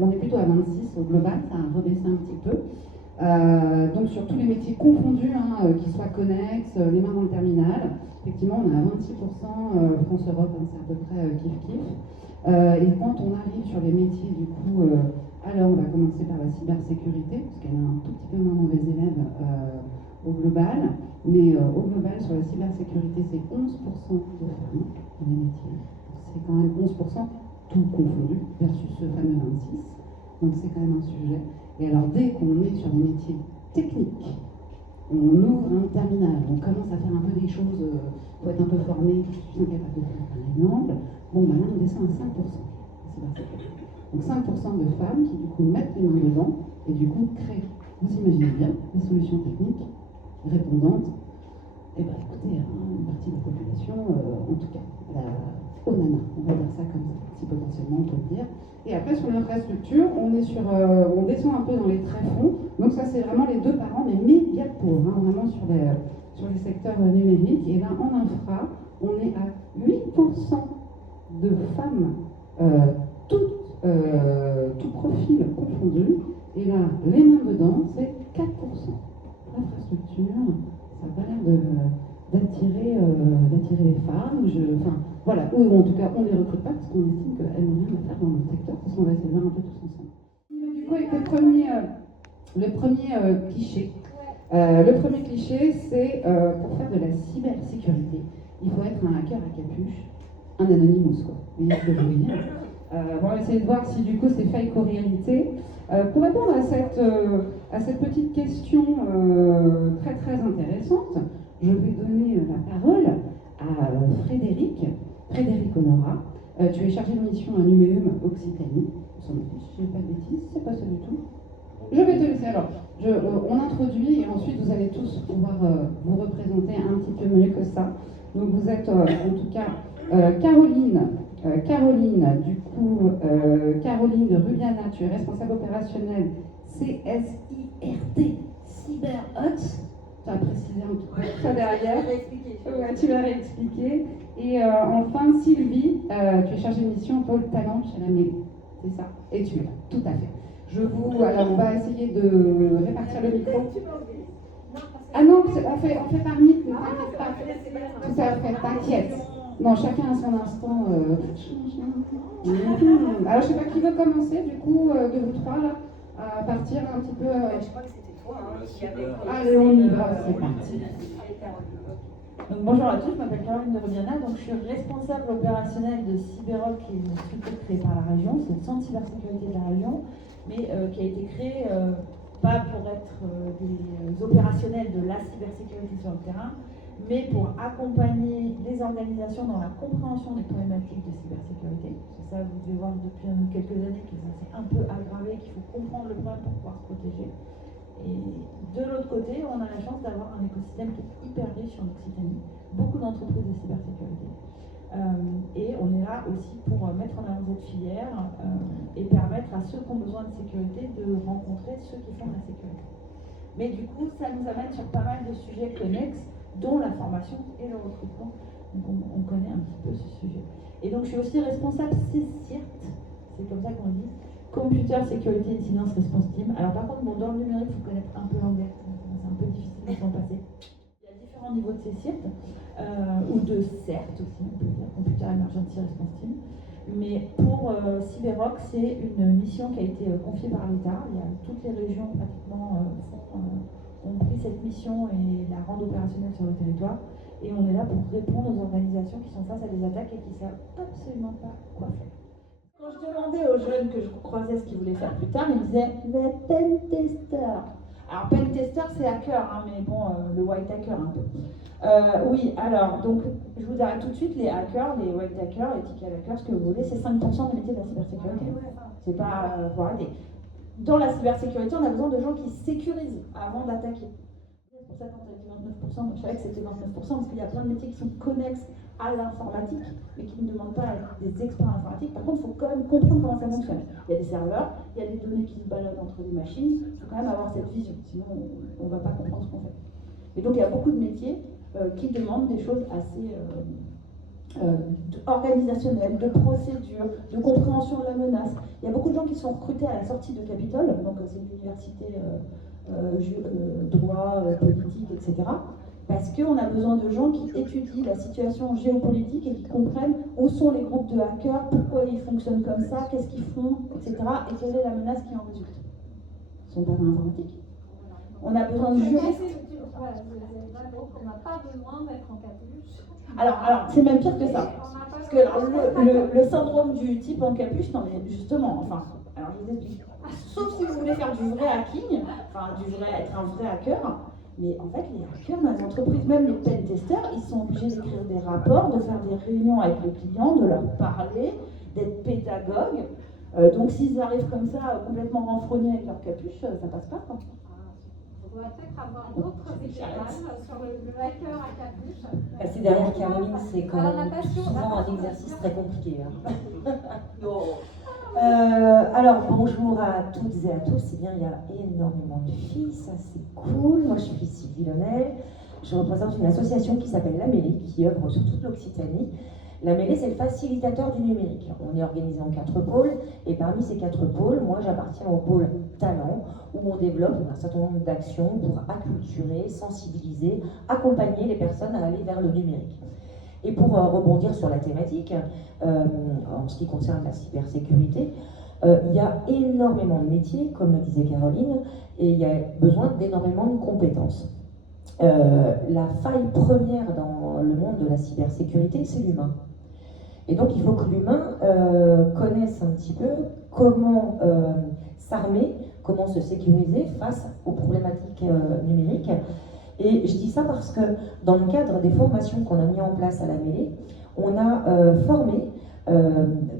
on est plutôt à 26 au global, ça a rebaissé un petit peu. Donc sur tous les métiers confondus, qu'ils soient connexes, les mains dans le terminal, effectivement on est à 26%, France-Europe, c'est à peu près kiff-kiff. Et quand on arrive sur les métiers, du coup, alors on va commencer par la cybersécurité, parce qu'elle a un tout petit peu moins mauvais élèves au global, mais au global sur la cybersécurité c'est 11% de femmes dans les métiers. C'est quand même 11% tout confondu versus ce fameux 26%, donc c'est quand même un sujet. Et alors dès qu'on est sur des métiers techniques, on ouvre un terminal, on commence à faire un peu des choses, il faut être un peu formé, je suis incapable de faire par exemple, bon ben là on descend à 5%. Donc 5% de femmes qui du coup mettent les mains dedans et du coup créent, vous imaginez bien, des solutions techniques répondantes. Et bien écoutez, une partie de la population, en tout cas, au nana, on va dire ça comme ça, si potentiellement on peut le dire. Et après sur l'infrastructure, on descend un peu dans les tréfonds, donc ça c'est vraiment les deux parents, mais méga pauvres, vraiment sur les secteurs numériques. Et là en infra, on est à 8% de femmes, tout profil confondu, et là les mains dedans, c'est 4%. L'infrastructure, ça n'a pas l'air d'attirer les femmes, voilà, ou en tout cas on ne les recrute pas parce qu'on estime qu'elles n'ont rien à faire dans notre secteur, parce qu'on va essayer de voir un peu tous ensemble. Du coup, avec le premier cliché. Le premier cliché, c'est pour faire de la cybersécurité, il faut être un hacker à capuche, un anonymous, quoi. Vous voyez ce que je veux dire? On va essayer de voir si du coup c'est fake ou réalité. Pour répondre à cette petite question très très intéressante, je vais donner la parole à Frédéric Honora. Tu es chargé de mission à Numéum Occitanie. Si je ne dis pas de bêtises, c'est pas ça du tout. Je vais te laisser alors. On introduit et ensuite vous allez tous pouvoir vous représenter un petit peu mieux que ça. Donc vous êtes en tout cas Caroline, du coup, Caroline de Rubiana, tu es responsable opérationnelle CSIRT CyberHots. Tu as précisé un petit peu ça derrière. Tu vas réexpliquer. Et enfin, Sylvie, tu es chargée de mission pôle talent chez la mairie. C'est ça. Et tu es là, tout à fait. Alors, on va essayer de répartir le micro. Ah non, on fait par mythe, ne t'inquiète pas. Tout à fait, t'inquiète. Non, chacun a son instant. Alors, je ne sais pas qui veut commencer, du coup, de vous trois, là, à partir un petit peu. Je crois que c'était toi. Allez, on y va, c'est parti. Donc, bonjour à tous, je m'appelle Caroline de Rubiana, donc je suis responsable opérationnelle de Cyberoc, qui est une structure créée par la région, c'est le centre cybersécurité de la région, mais qui a été créé pas pour être des opérationnels de la cybersécurité sur le terrain, mais pour accompagner les organisations dans la compréhension des problématiques de cybersécurité. C'est ça, vous devez voir depuis quelques années que ça s'est un peu aggravé, qu'il faut comprendre le problème pour pouvoir se protéger. Et de l'autre côté, on a la chance d'avoir un écosystème qui est hyper riche en Occitanie, beaucoup d'entreprises de cybersécurité. Et on est là aussi pour mettre en avant cette filière et permettre à ceux qui ont besoin de sécurité de rencontrer ceux qui font de la sécurité. Mais du coup, ça nous amène sur pas mal de sujets connexes, dont la formation et le recrutement. Donc on connaît un petit peu ce sujet. Et donc je suis aussi responsable CSIRT, c'est comme ça qu'on le dit, Computer Security Incident Response Team. Alors par contre, dans le numérique, il faut connaître un peu l'anglais, c'est un peu difficile de s'en passer. Il y a différents niveaux de CSIRT, ou de CERT aussi, on peut dire, Computer Emergency Response Team. Mais pour Cyberoc, c'est une mission qui a été confiée par l'État. Il y a toutes les régions pratiquement ont pris cette mission et la rendent opérationnelle sur le territoire. Et on est là pour répondre aux organisations qui sont face à des attaques et qui ne savent absolument pas quoi faire. Quand je demandais aux jeunes que je croisais ce qu'ils voulaient faire plus tard, ils me disaient « le pen tester ». Alors pen tester c'est hacker, mais bon, le white hacker un peu. Oui, alors, donc, je vous arrête tout de suite, les hackers, les white hackers, ethical hackers, ce que vous voulez, c'est 5% des métiers de la cybersécurité. C'est pas, faut arrêter. Dans la cybersécurité, on a besoin de gens qui sécurisent avant d'attaquer. C'est pour ça qu'on a dit 29%, je savais que c'était 29%, parce qu'il y a plein de métiers qui sont connexes à l'informatique, mais qui ne demandent pas à être des experts en informatique. Par contre, il faut quand même comprendre comment ça fonctionne. Il y a des serveurs, il y a des données qui se baladent entre les machines, il faut quand même avoir cette vision, sinon on ne va pas comprendre ce qu'on fait. Et donc il y a beaucoup de métiers qui demandent des choses organisationnelle, de procédure, de compréhension de la menace. Il y a beaucoup de gens qui sont recrutés à la sortie de Capitole, donc c'est une université droit, politique, etc. Parce qu'on a besoin de gens qui étudient la situation géopolitique et qui comprennent où sont les groupes de hackers, pourquoi ils fonctionnent comme ça, qu'est-ce qu'ils font, etc. Et quelle est la menace qui en résulte. Ils sont pas dans l'informatique. On a besoin de juristes. On n'a pas besoin d'être en capuche. Alors c'est même pire que ça. Parce que le syndrome du type en capuche, non mais justement, enfin, alors je vous explique. Sauf si vous voulez faire du vrai hacking, enfin être un vrai hacker, mais en fait les hackers dans les entreprises, même les pen-testers, ils sont obligés d'écrire des rapports, de faire des réunions avec les clients, de leur parler, d'être pédagogues. Donc s'ils arrivent comme ça, complètement renfrognés avec leur capuche, ça passe pas quoi. On doit peut-être avoir d'autres éclairages sur le hacker à capuche. Passer derrière Caroline, c'est quand même souvent un exercice très compliqué. Alors, bonjour à toutes et à tous. C'est bien, il y a énormément de filles, ça c'est cool. Moi, je suis Sylvie Lonnel. Je représente une association qui s'appelle La Mêlée, qui œuvre sur toute l'Occitanie. La Mêlée, c'est le facilitateur du numérique. On est organisé en 4 pôles, et parmi ces 4 pôles, moi j'appartiens au pôle talent, où on développe un certain nombre d'actions pour acculturer, sensibiliser, accompagner les personnes à aller vers le numérique. Et pour rebondir sur la thématique, en ce qui concerne la cybersécurité, il y a énormément de métiers, comme le disait Caroline, et il y a besoin d'énormément de compétences. La faille première dans le monde de la cybersécurité, c'est l'humain. Et donc il faut que l'humain connaisse un petit peu comment s'armer, comment se sécuriser face aux problématiques numériques. Et je dis ça parce que dans le cadre des formations qu'on a mis en place à la Mêlée, on a formé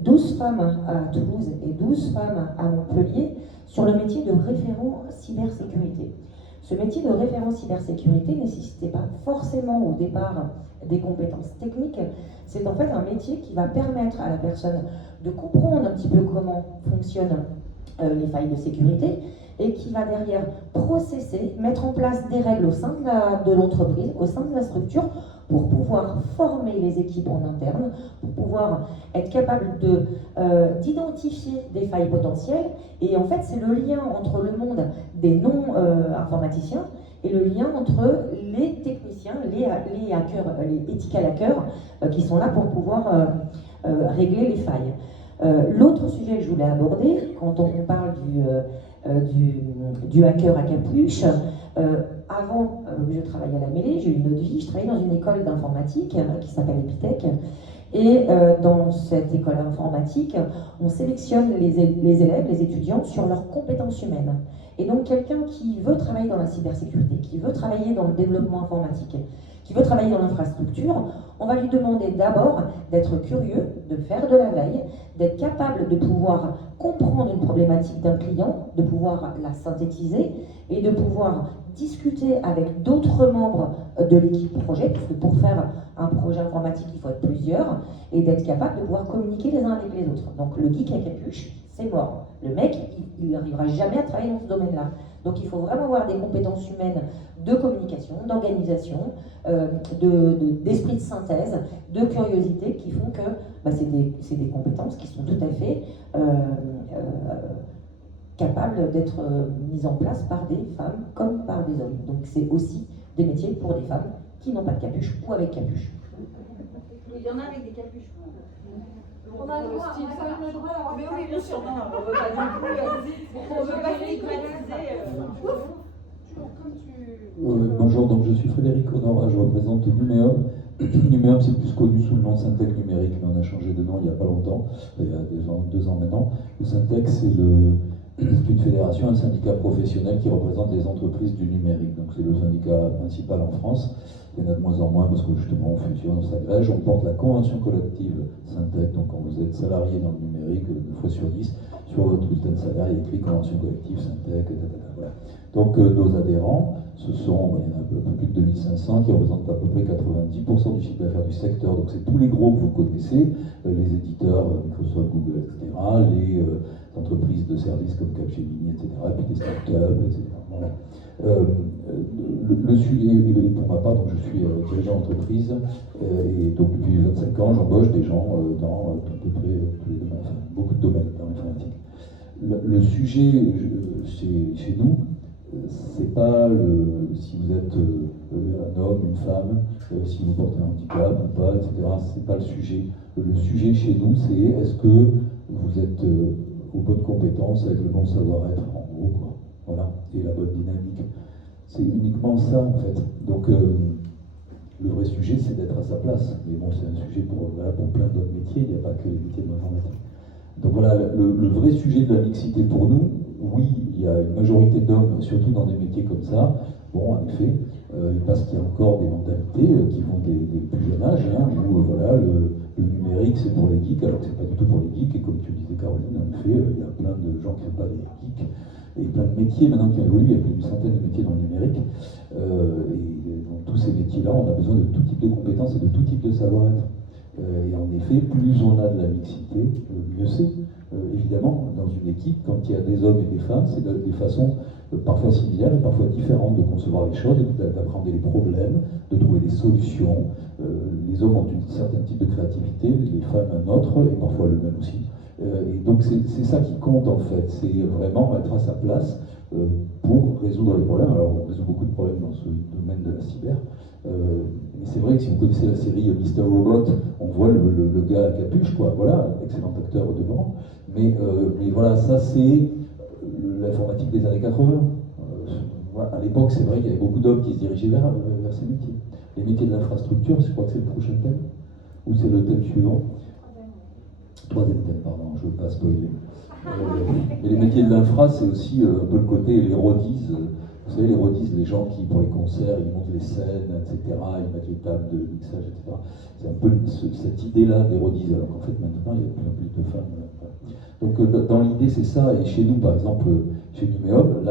12 femmes à Toulouse et 12 femmes à Montpellier sur le métier de référent cybersécurité. Ce métier de référent cybersécurité ne nécessitait pas forcément au départ des compétences techniques. C'est en fait un métier qui va permettre à la personne de comprendre un petit peu comment fonctionnent les failles de sécurité et qui va derrière processer, mettre en place des règles au sein de l'entreprise, au sein de la structure, pour pouvoir former les équipes en interne, pour pouvoir être capable d'identifier des failles potentielles. Et en fait, c'est le lien entre le monde des non-informaticiens et le lien entre les techniciens, les hackers, les ethical hackers, qui sont là pour pouvoir régler les failles. L'autre sujet que je voulais aborder, quand on parle du hacker à capuche, avant que je travaille à la Mêlée, j'ai eu une autre vie, je travaillais dans une école d'informatique qui s'appelle Epitech. Et dans cette école informatique, on sélectionne les élèves, les étudiants, sur leurs compétences humaines. Et donc quelqu'un qui veut travailler dans la cybersécurité, qui veut travailler dans le développement informatique, qui veut travailler dans l'infrastructure, on va lui demander d'abord d'être curieux, de faire de la veille, d'être capable de pouvoir comprendre une problématique d'un client, de pouvoir la synthétiser et de pouvoir discuter avec d'autres membres de l'équipe projet, parce que pour faire un projet informatique, il faut être plusieurs, et d'être capable de pouvoir communiquer les uns avec les autres. Donc le geek à capuche, c'est mort. Le mec, il n'arrivera jamais à travailler dans ce domaine-là. Donc il faut vraiment avoir des compétences humaines de communication, d'organisation, d'esprit de synthèse, de curiosité, qui font que c'est des compétences qui sont tout à fait capables d'être mises en place par des femmes comme par des hommes. Donc c'est aussi des métiers pour des femmes qui n'ont pas de capuche ou avec capuche. Il y en a avec des capuches. On a le droit, Mais oui, bien sûr, non, on ne veut pas stigmatiser. Bonjour, donc je suis Frédéric Honora, je représente Numéum. Numéum, c'est plus connu sous le nom Syntec Numérique, mais on a changé de nom il n'y a pas longtemps, il y a 2 ans maintenant. Le Syntec, c'est une fédération, un syndicat professionnel qui représente les entreprises du numérique. Donc c'est le syndicat principal en France. Il y en a de moins en moins parce que justement on fusionne, on s'agrège. On porte la convention collective Syntec, donc quand vous êtes salarié dans le numérique, 9 fois sur 10, sur votre bulletin de salaire, il y a écrit convention collective Syntec, voilà. Donc nos adhérents, ce sont, il y en a un peu plus de 2500 qui représentent à peu près 90% du chiffre d'affaires du secteur. Donc c'est tous les gros que vous connaissez, les éditeurs, Microsoft, Google, etc., les entreprises de services comme Capgemini, etc., et puis des startups, etc. Voilà. Le sujet, pour ma part, donc je suis dirigeant d'entreprise et donc depuis 25 ans, j'embauche des gens dans à peu près tous les domaines, enfin, beaucoup de domaines dans l'informatique. Le sujet chez nous, c'est pas si vous êtes un homme, une femme, si vous portez un handicap ou pas, etc. C'est pas le sujet. Le sujet chez nous, c'est est-ce que vous êtes aux bonnes compétences, avec le bon savoir-être, en gros, quoi. Voilà, et la bonne dynamique. C'est uniquement ça, en fait. Donc, le vrai sujet, c'est d'être à sa place. Mais bon, c'est un sujet pour plein d'autres métiers, il n'y a pas que les métiers de l'informatique. Donc voilà, le vrai sujet de la mixité pour nous, oui, il y a une majorité d'hommes, surtout dans des métiers comme ça. Bon, en effet, parce qu'il y a encore des mentalités qui vont des plus jeunes âges, hein, où voilà, le numérique c'est pour les geeks, alors que c'est pas du tout pour les geeks. Et comme tu disais, Caroline, en effet, il y a plein de gens qui ne sont pas des geeks, et plein de métiers maintenant qui évoluent. Il y a plus d'une centaine de métiers dans le numérique. Et dans tous ces métiers-là, on a besoin de tout type de compétences et de tout type de savoir-être. Et en effet, plus on a de la mixité, mieux c'est. Évidemment, dans une équipe, quand il y a des hommes et des femmes, c'est des façons parfois similaires et parfois différentes de concevoir les choses, d'apprendre les problèmes, de trouver des solutions. Les hommes ont un certain type de créativité, les femmes un autre, et parfois le même aussi. Et donc c'est ça qui compte en fait, c'est vraiment être à sa place pour résoudre les problèmes. Alors on résout beaucoup de problèmes dans ce domaine de la cyber. Mais c'est vrai que si vous connaissez la série Mr. Robot, on voit le gars à capuche, quoi. Voilà, excellent acteur au demeurant. Mais voilà, ça c'est l'informatique des années 80. Voilà, à l'époque, c'est vrai qu'il y avait beaucoup d'hommes qui se dirigeaient vers ces métiers. Les métiers de l'infrastructure, je crois que c'est le prochain thème, ou c'est le thème suivant. Troisième thème, pardon, je ne veux pas spoiler. Mais les métiers de l'infra, c'est aussi un peu le côté, les rodis. Vous savez, les rodis, les gens qui, pour les concerts, ils montent les scènes, etc., ils mettent les tables de mixage, etc. C'est un peu cette idée-là des rodis, alors qu'en fait, maintenant, il y a de plus en plus de femmes. Donc, dans l'idée, c'est ça. Et chez nous, par exemple, chez Numéum,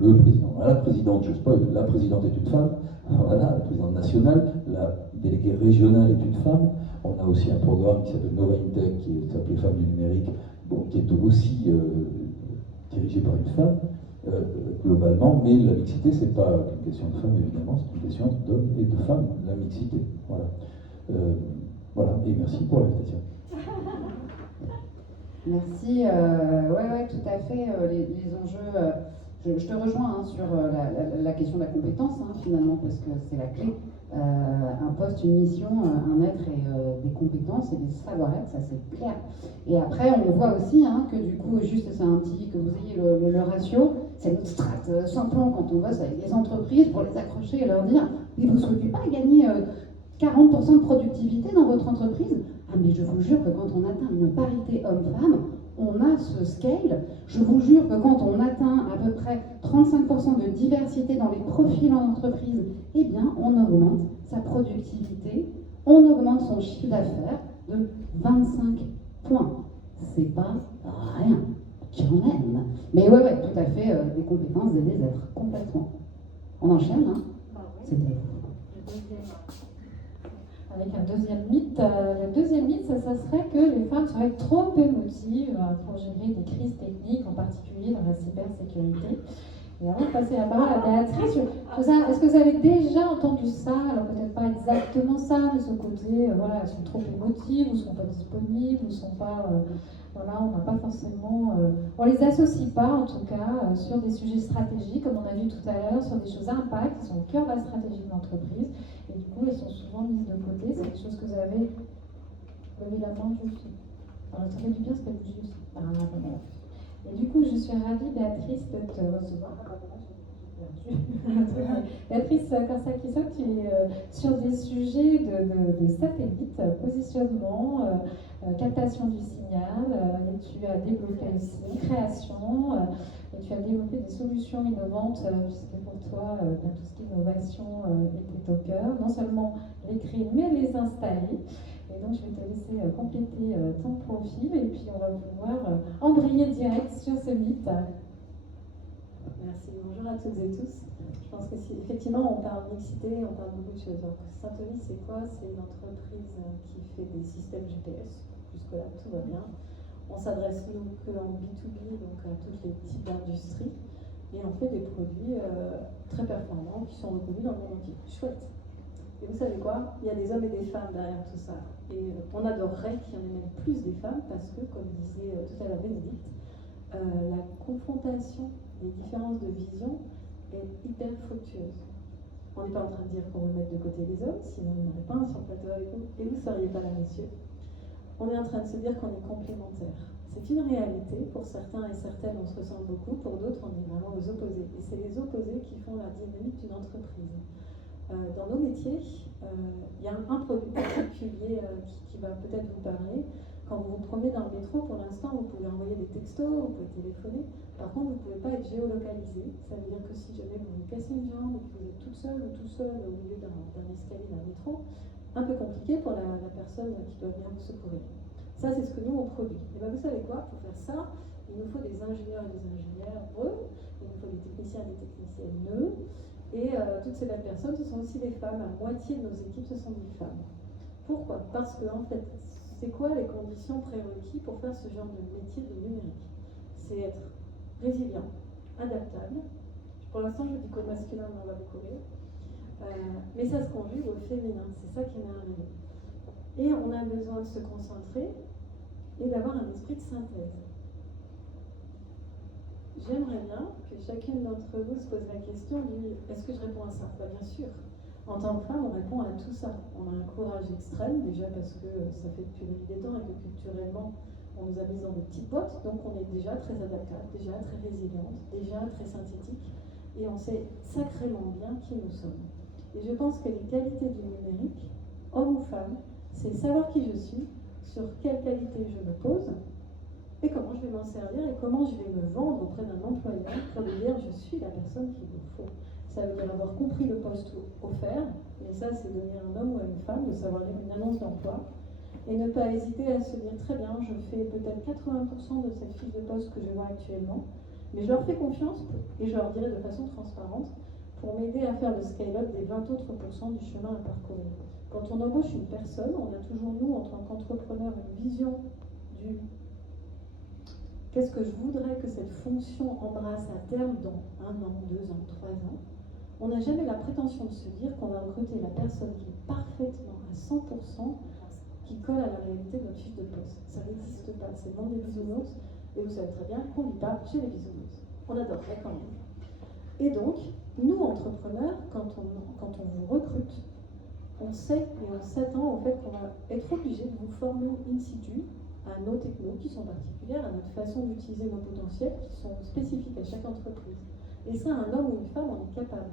le président, la présidente, je spoil, la présidente est une femme. Voilà, la présidente nationale, la déléguée régionale est une femme. On a aussi un programme qui s'appelle Nova Intech, qui s'appelle Femmes du numérique, bon, qui est aussi dirigé par une femme. Globalement, mais la mixité, c'est pas une question de femmes, évidemment, c'est une question d'hommes et de femmes, la mixité. Voilà. Voilà, et merci pour l'invitation. Merci, ouais, tout à fait. Les enjeux, je te rejoins sur la question de la compétence, finalement, parce que c'est la clé. Un poste, une mission, un être et des compétences et des savoir-être, ça c'est clair. Et après, on voit aussi que du coup, juste c'est un petit, que vous ayez le ratio, c'est notre strat. Simplement, quand on bosse avec des entreprises, pour les accrocher et leur dire, mais vous ne souhaitez pas gagner 40% de productivité dans votre entreprise? Ah mais je vous jure que quand on atteint une parité homme-femme, on a ce scale. Je vous jure que quand on atteint à peu près 35% de diversité dans les profils en entreprise, eh bien on augmente sa productivité, on augmente son chiffre d'affaires de 25 points. C'est pas rien, quand même. Mais ouais, tout à fait, des compétences et des êtres, complètement. On enchaîne, C'était... Avec un deuxième mythe. Le deuxième mythe, ça serait que les femmes seraient trop émotives pour gérer des crises techniques, en particulier dans la cybersécurité. Et avant de passer la parole à Béatrice, est-ce que vous avez déjà entendu ça? Alors peut-être pas exactement ça, mais ce côté, voilà, elles sont trop émotives, ou ne sont pas disponibles, ou ne sont pas... voilà, on n'a pas forcément... on les associe pas, en tout cas, sur des sujets stratégiques, comme on a vu tout à l'heure, sur des choses à impact, qui sont au cœur de la stratégie de l'entreprise. Et du coup, elles sont souvent mises de côté. C'est quelque chose que vous avez levé la main juste. Alors, ça fait du bien, ça fait bouger aussi. Et du coup, je suis ravie, Béatrice, de te recevoir. Béatrice Corsacchiso, tu es sur des sujets de satellite, positionnement, captation du signal, et tu as développé aussi création, et tu as développé des solutions innovantes, puisque pour toi, tout ce qui est innovation était au cœur. Non seulement les créer, mais les installer. Et donc, je vais te laisser compléter ton profil, et puis on va pouvoir embrayer direct sur ce mythe. Merci, bonjour à toutes et tous. Je pense que si effectivement on parle mixité, on parle beaucoup de choses. Donc Syntonie, c'est quoi? C'est une entreprise qui fait des systèmes GPS. Jusque-là, tout va bien. On s'adresse nous qu'en B2B, donc à tous les types d'industries. Et on fait des produits très performants qui sont reconnus dans le monde entier. Chouette. Et vous savez quoi? Il y a des hommes et des femmes derrière tout ça. Et on adorerait qu'il y en ait même plus des femmes parce que, comme disait tout à l'heure Bénédicte, la confrontation des différences de vision est hyper fructueuse. On n'est pas en train de dire qu'on veut mettre de côté les hommes, sinon il n'y en aurait pas un sur le plateau avec nous, et vous ne seriez pas là, messieurs. On est en train de se dire qu'on est complémentaires. C'est une réalité, pour certains et certaines on se ressemble beaucoup, pour d'autres on est vraiment aux opposés. Et c'est les opposés qui font la dynamique d'une entreprise. Dans nos métiers, il y a un produit particulier qui va peut-être vous parler. Quand vous vous promenez dans le métro, pour l'instant, vous pouvez envoyer des textos, vous pouvez téléphoner. Par contre, vous ne pouvez pas être géolocalisé. Ça veut dire que si jamais vous vous cassez une jambe ou que vous êtes toute seule ou tout seul au milieu d'un escalier d'un métro, un peu compliqué pour la personne qui doit venir vous secourir. Ça, c'est ce que nous, on produit. Et bien, vous savez quoi? Pour faire ça, il nous faut des ingénieurs et des ingénieurs, il nous faut des techniciens et des techniciennes, et toutes ces belles personnes, ce sont aussi des femmes. À moitié de nos équipes, ce sont des femmes. Pourquoi? Parce que, en fait, c'est quoi les conditions prérequises pour faire ce genre de métier du numérique? C'est être résilient, adaptable. Pour l'instant, je dis qu'au masculin, mais on va beaucoup rire. Mais ça se conjugue au féminin, c'est ça qui m'est arrivé. Et on a besoin de se concentrer et d'avoir un esprit de synthèse. J'aimerais bien que chacune d'entre vous se pose la question du « est-ce que je réponds à ça ?» Bien sûr. En tant que femme, on répond à tout ça. On a un courage extrême, déjà parce que ça fait depuis le début des temps et que culturellement, on nous a mis dans des petites bottes, donc on est déjà très adaptable, déjà très résiliente, déjà très synthétique, et on sait sacrément bien qui nous sommes. Et je pense que les qualités du numérique, homme ou femme, c'est savoir qui je suis, sur quelle qualité je me pose, et comment je vais m'en servir, et comment je vais me vendre auprès d'un employeur pour lui dire je suis la personne qu'il vous faut. Ça veut dire avoir compris le poste offert, mais ça c'est devenir un homme ou une femme, de savoir lire une annonce d'emploi, et ne pas hésiter à se dire très bien, je fais peut-être 80% de cette fiche de poste que je vois actuellement, mais je leur fais confiance et je leur dirai de façon transparente pour m'aider à faire le scale-up des 20 autres pourcents du chemin à parcourir. Quand on embauche une personne, on a toujours, nous, en tant qu'entrepreneurs, une vision du qu'est-ce que je voudrais que cette fonction embrasse à terme dans 1 an, 2 ans, 3 ans. On n'a jamais la prétention de se dire qu'on va recruter la personne qui est parfaitement à 100% qui colle à la réalité de notre fiche de poste. Ça n'existe pas, c'est le monde des bisounours, et vous savez très bien qu'on ne vit pas chez les bisounours. On adorerait quand même. Et donc, nous, entrepreneurs, quand on vous recrute, on sait et on s'attend au fait qu'on va être obligé de vous former in situ à nos technos qui sont particulières, à notre façon d'utiliser nos potentiels qui sont spécifiques à chaque entreprise. Et ça, un homme ou une femme, on est capable.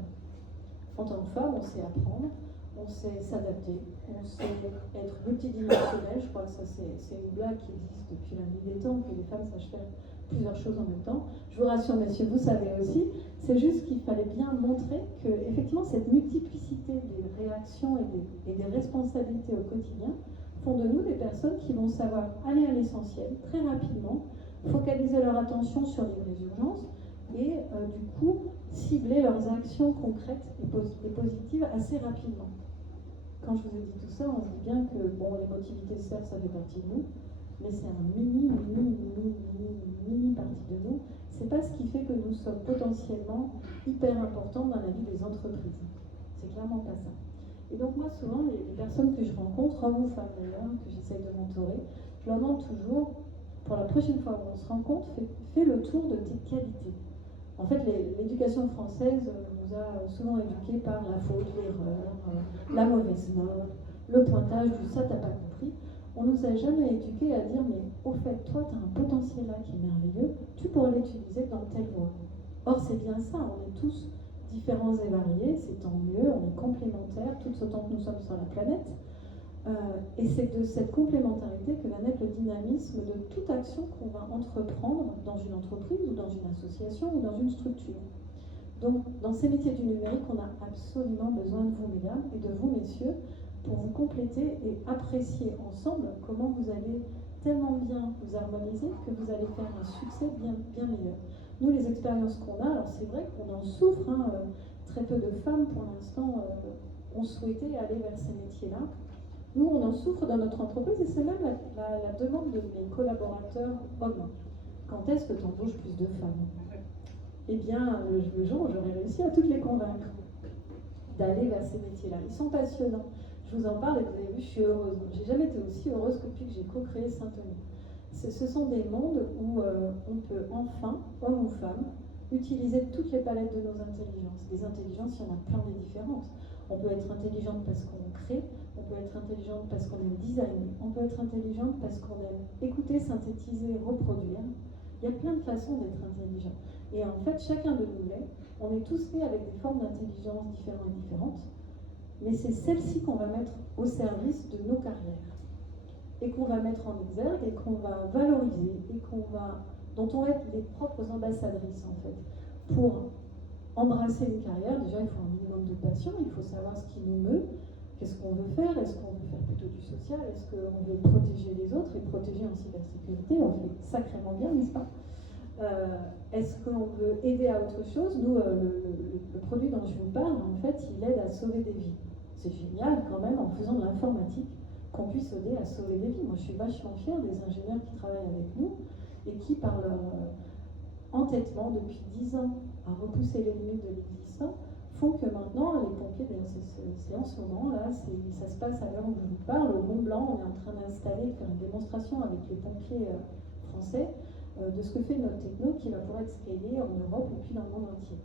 En tant que femme, on sait apprendre, on sait s'adapter, on sait être multidimensionnel. Je crois que ça, c'est une blague qui existe depuis la nuit des temps, que les femmes sachent faire plusieurs choses en même temps. Je vous rassure, messieurs, vous savez aussi. C'est juste qu'il fallait bien montrer que, effectivement, cette multiplicité des réactions et des responsabilités au quotidien font de nous des personnes qui vont savoir aller à l'essentiel très rapidement, focaliser leur attention sur les vraies urgences et du coup cibler leurs actions concrètes et positives assez rapidement. Quand je vous ai dit tout ça, on se dit bien que bon, l'émotivité, certes, ça fait partie de nous, mais c'est un mini partie de nous. C'est pas ce qui fait que nous sommes potentiellement hyper importants dans la vie des entreprises. C'est clairement pas ça. Et donc moi, souvent, les personnes que je rencontre, hommes ou femmes d'ailleurs, que j'essaye de mentorer, je leur demande toujours, pour la prochaine fois où on se rencontre, fais le tour de tes qualités. En fait, l'éducation française nous a souvent éduqués par la faute, l'erreur, la mauvaise note, le pointage du ça t'as pas compris. On nous a jamais éduqués à dire mais au fait, toi tu as un potentiel là qui est merveilleux, tu pourrais l'utiliser dans telle voie. Or c'est bien ça, on est tous différents et variés, c'est tant mieux, on est complémentaires, tout autant que nous sommes sur la planète. Et c'est de cette complémentarité que va naître le dynamisme de toute action qu'on va entreprendre dans une entreprise ou dans une association ou dans une structure. Donc, dans ces métiers du numérique, on a absolument besoin de vous, mesdames, et de vous, messieurs, pour vous compléter et apprécier ensemble comment vous allez tellement bien vous harmoniser que vous allez faire un succès bien, bien meilleur. Nous, les expériences qu'on a, alors c'est vrai qu'on en souffre, hein, très peu de femmes pour l'instant ont souhaité aller vers ces métiers-là. Nous, on en souffre dans notre entreprise et c'est même la demande de mes collaborateurs hommes. Quand est-ce que tu embauches plus de femmes? eh bien, le jour où j'aurai réussi à toutes les convaincre d'aller vers ces métiers-là. Ils sont passionnants. Je vous en parle et vous avez vu, je suis heureuse. J'ai jamais été aussi heureuse que depuis que j'ai co-créé Saint-Denis. Ce sont des mondes où on peut enfin, homme ou femme, utiliser toutes les palettes de nos intelligences. Les intelligences, il y en a plein des différentes. On peut être intelligente parce qu'on crée, on peut être intelligente parce qu'on aime designer, on peut être intelligente parce qu'on aime écouter, synthétiser, reproduire. Il y a plein de façons d'être intelligent. Et en fait, chacun de nous l'est. On est tous nés avec des formes d'intelligence différentes, mais c'est celle-ci qu'on va mettre au service de nos carrières et qu'on va mettre en exergue et qu'on va valoriser et dont on va être les propres ambassadrices en fait. Pour embrasser une carrière, déjà il faut un minimum de passion, il faut savoir ce qui nous meut, qu'est-ce qu'on veut faire, est-ce qu'on veut faire plutôt du social, est-ce qu'on veut protéger les autres et protéger en cybersécurité, on fait sacrément bien, n'est-ce pas? Est-ce qu'on veut aider à autre chose? Nous, le produit dont je vous parle, en fait, il aide à sauver des vies. C'est génial quand même en faisant de l'informatique qu'on puisse aider à sauver des vies. Moi, je suis vachement fière des ingénieurs qui travaillent avec nous et qui, par leur entêtement depuis 10 ans à repousser les limites de l'existant, font que maintenant, les pompiers, d'ailleurs c'est en ce moment, là, ça se passe à l'heure où je vous parle, au Mont Blanc, on est en train d'installer, de faire une démonstration avec les pompiers français de ce que fait notre techno qui va pouvoir être scalé en Europe et puis dans le monde entier.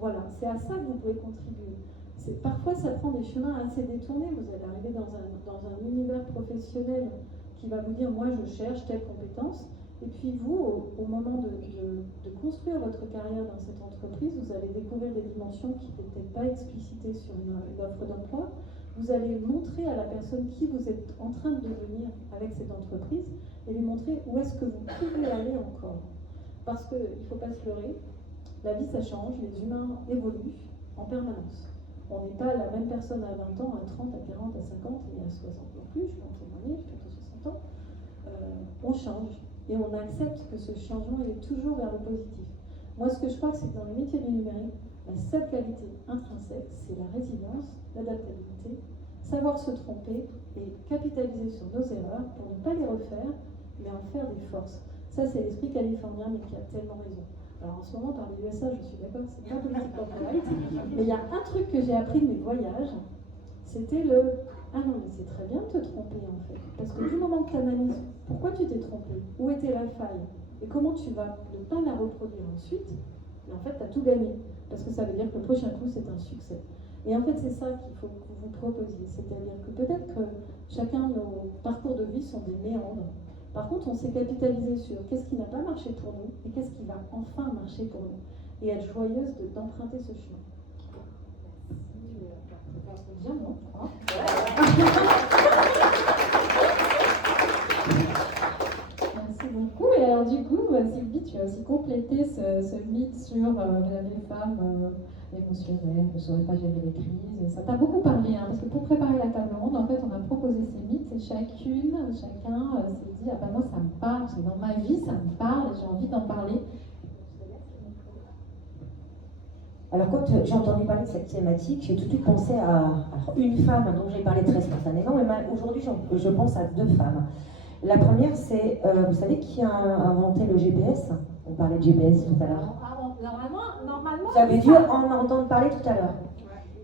Voilà, c'est à ça que vous pouvez contribuer. Parfois, ça prend des chemins assez détournés. Vous allez arriver dans un univers professionnel qui va vous dire, moi, je cherche telle compétence. Et puis vous, au moment de construire votre carrière dans cette entreprise, vous allez découvrir des dimensions qui n'étaient peut-être pas explicitées sur une offre d'emploi. Vous allez montrer à la personne qui vous êtes en train de devenir avec cette entreprise et lui montrer où est-ce que vous pouvez aller encore. Parce qu'il ne faut pas se leurrer, la vie ça change, les humains évoluent en permanence. On n'est pas la même personne à 20 ans, à 30, à 40, à 50 et à 60 non plus, je peux en témoigner, j'ai bientôt 60 ans. On change et on accepte que ce changement il est toujours vers le positif. Moi ce que je crois que c'est que dans les métiers du numérique, la seule qualité intrinsèque, c'est la résilience, l'adaptabilité, savoir se tromper et capitaliser sur nos erreurs pour ne pas les refaire, mais en faire des forces. Ça c'est l'esprit californien, mais qui a tellement raison. Alors en ce moment, par les USA, je suis d'accord, c'est pas politique corporate, mais il y a un truc que j'ai appris de mes voyages, c'était ah non, mais c'est très bien de te tromper en fait. Parce que du moment que tu analyses pourquoi tu t'es trompé, où était la faille, et comment tu vas ne pas la reproduire ensuite, mais en fait, tu as tout gagné. Parce que ça veut dire que le prochain coup, c'est un succès. Et en fait, c'est ça qu'il faut que vous proposiez. C'est-à-dire que peut-être que chacun de nos parcours de vie sont des méandres. Par contre, on s'est capitalisé sur qu'est-ce qui n'a pas marché pour nous et qu'est-ce qui va enfin marcher pour nous. Et être joyeuse d'emprunter ce chemin. Bien, non? Merci beaucoup. Et alors du coup, Sylvie, tu as aussi complété ce mythe sur les femmes émotionnelles, ne sauraient pas gérer les crises. Et ça t'a beaucoup parlé, parce que pour préparer la table ronde, en fait, on a proposé ces mythes et chacun s'est dit, ah ben moi ça me parle, parce que dans ma vie ça me parle et j'ai envie d'en parler. Alors quand j'ai entendu parler de cette thématique, j'ai tout de suite pensé à une femme dont j'ai parlé très spontanément, mais aujourd'hui je pense à 2 femmes. La première, c'est, vous savez qui a inventé le GPS? On parlait de GPS tout à l'heure. Normalement, Vous avez dû en entendre parler tout à l'heure.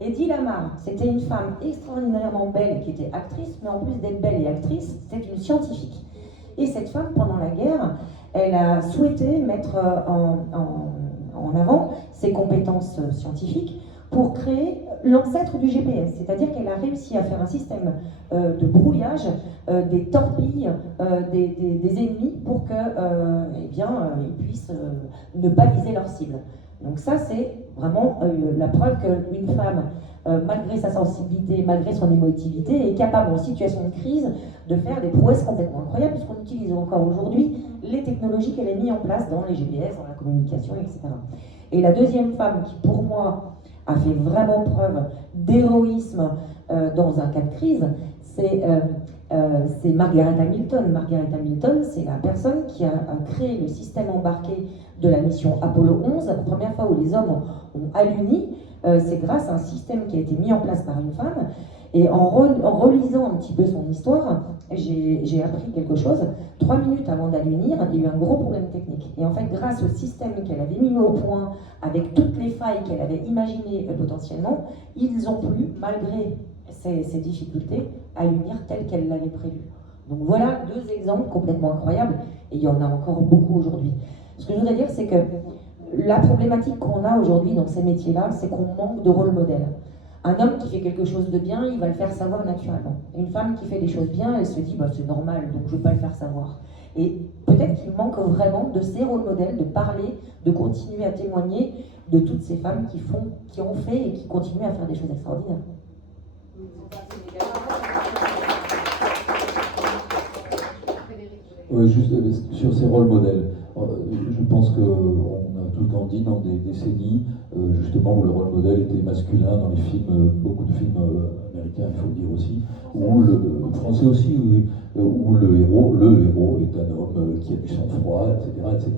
Eddie Lamar, c'était une femme extraordinairement belle qui était actrice, mais en plus d'être belle et actrice, c'était une scientifique. Et cette femme, pendant la guerre, elle a souhaité mettre en avant ses compétences scientifiques pour créer l'ancêtre du GPS, c'est-à-dire qu'elle a réussi à faire un système de brouillage des torpilles des ennemis pour que, ils puissent ne pas viser leur cible. Donc ça, c'est vraiment la preuve qu'une femme, malgré sa sensibilité, malgré son émotivité, est capable en situation de crise de faire des prouesses complètement incroyables, puisqu'on utilise encore aujourd'hui les technologies qu'elle a mises en place dans les GPS, dans la communication, etc. Et la deuxième femme qui, pour moi, a fait vraiment preuve d'héroïsme dans un cas de crise, c'est Margaret Hamilton. Margaret Hamilton, c'est la personne qui a créé le système embarqué de la mission Apollo 11. La première fois où les hommes ont alluni, c'est grâce à un système qui a été mis en place par une femme. Et en relisant un petit peu son histoire, j'ai appris quelque chose. 3 minutes avant d'aller unir, il y a eu un gros problème technique. Et en fait, grâce au système qu'elle avait mis au point, avec toutes les failles qu'elle avait imaginées potentiellement, ils ont pu, malgré ces difficultés, à l'unir tel qu'elle l'avait prévu. Donc voilà 2 exemples complètement incroyables, et il y en a encore beaucoup aujourd'hui. Ce que je voudrais dire, c'est que la problématique qu'on a aujourd'hui dans ces métiers-là, c'est qu'on manque de rôle modèle. Un homme qui fait quelque chose de bien, il va le faire savoir naturellement. Une femme qui fait des choses bien, elle se dit bah, c'est normal, donc je ne vais pas le faire savoir. Et peut-être qu'il manque vraiment de ces rôles modèles, de parler, de continuer à témoigner de toutes ces femmes qui ont fait et qui continuent à faire des choses extraordinaires. Juste sur ces rôles modèles, je pense qu'on a tous grandi dans des décennies justement où le rôle modèle était masculin dans les films, beaucoup de films américains, il faut le dire aussi, où le français aussi, où le héros est un homme qui a du sang-froid, etc.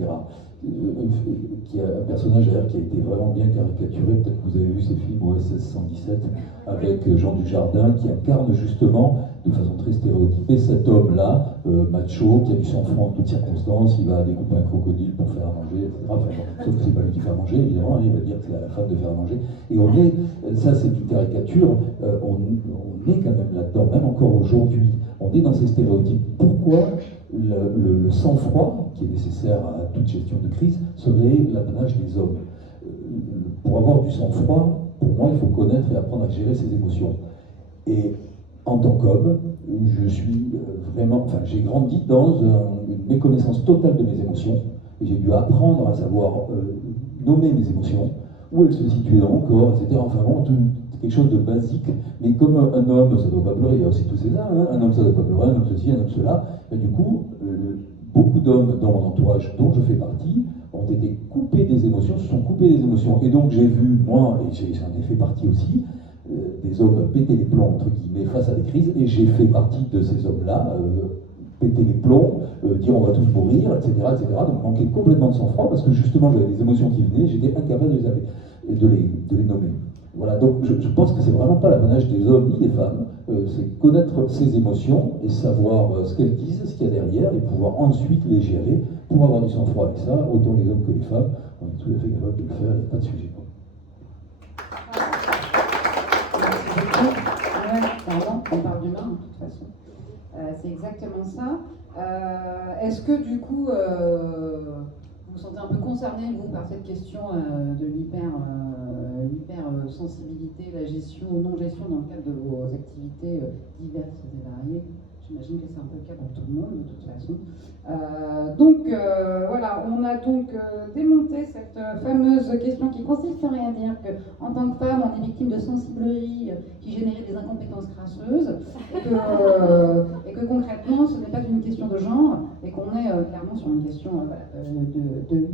Qui a un personnage d'ailleurs qui a été vraiment bien caricaturé, peut-être que vous avez vu ces films OSS 117 avec Jean Dujardin qui incarne justement de façon très stéréotypée cet homme-là, macho, qui a du sang-froid en toutes circonstances, il va découper un crocodile pour faire à manger, etc. Enfin, bon, sauf que c'est pas lui qui fait à manger, évidemment, hein, il va dire que c'est à la femme de faire à manger. Et ça c'est une caricature, on est quand même là-dedans, même encore aujourd'hui, on est dans ces stéréotypes. Pourquoi le sang-froid, qui est nécessaire à toute gestion de crise, serait l'apanage des hommes? Pour avoir du sang-froid, pour moi, il faut connaître et apprendre à gérer ses émotions. Et en tant qu'homme, je suis j'ai grandi dans une méconnaissance totale de mes émotions, et j'ai dû apprendre à savoir nommer mes émotions, où elles se situaient dans mon corps, etc. Enfin, vraiment, quelque chose de basique, mais comme un homme, ça ne doit pas pleurer, il y a aussi tous ces uns, hein, un homme, ça ne doit pas pleurer, un homme ceci, un homme cela, et du coup, beaucoup d'hommes dans mon entourage, dont je fais partie, ont été coupés des émotions, se sont coupés des émotions, et donc j'ai vu, moi, et j'en ai fait partie aussi, des hommes péter les plombs, entre guillemets, face à des crises, et j'ai fait partie de ces hommes-là, péter les plombs, dire on va tous mourir, etc., donc manquer complètement de sang-froid, parce que justement j'avais des émotions qui venaient, j'étais incapable de les nommer. Voilà, donc je pense que c'est vraiment pas l'apanage des hommes ni des femmes, c'est connaître ses émotions et savoir ce qu'elles disent, ce qu'il y a derrière, et pouvoir ensuite les gérer pour avoir du sang-froid. Et ça, autant les hommes que les femmes, on est tout à fait capable de le faire, il n'y a pas de sujet. On parle d'humain, de toute façon. C'est exactement ça. Est-ce que du coup, vous vous sentez un peu concerné, vous, par cette question de l'hypersensibilité, la gestion ou non-gestion dans le cadre de vos activités diverses et variées? J'imagine que c'est un peu le cas pour tout le monde, de toute façon. Voilà, on a donc démonté cette fameuse question qui consisterait à dire qu'en tant que femme, on est victime de sensiblerie qui générait des incompétences crasseuses, et que concrètement, ce n'est pas une question de genre, et qu'on est clairement sur une question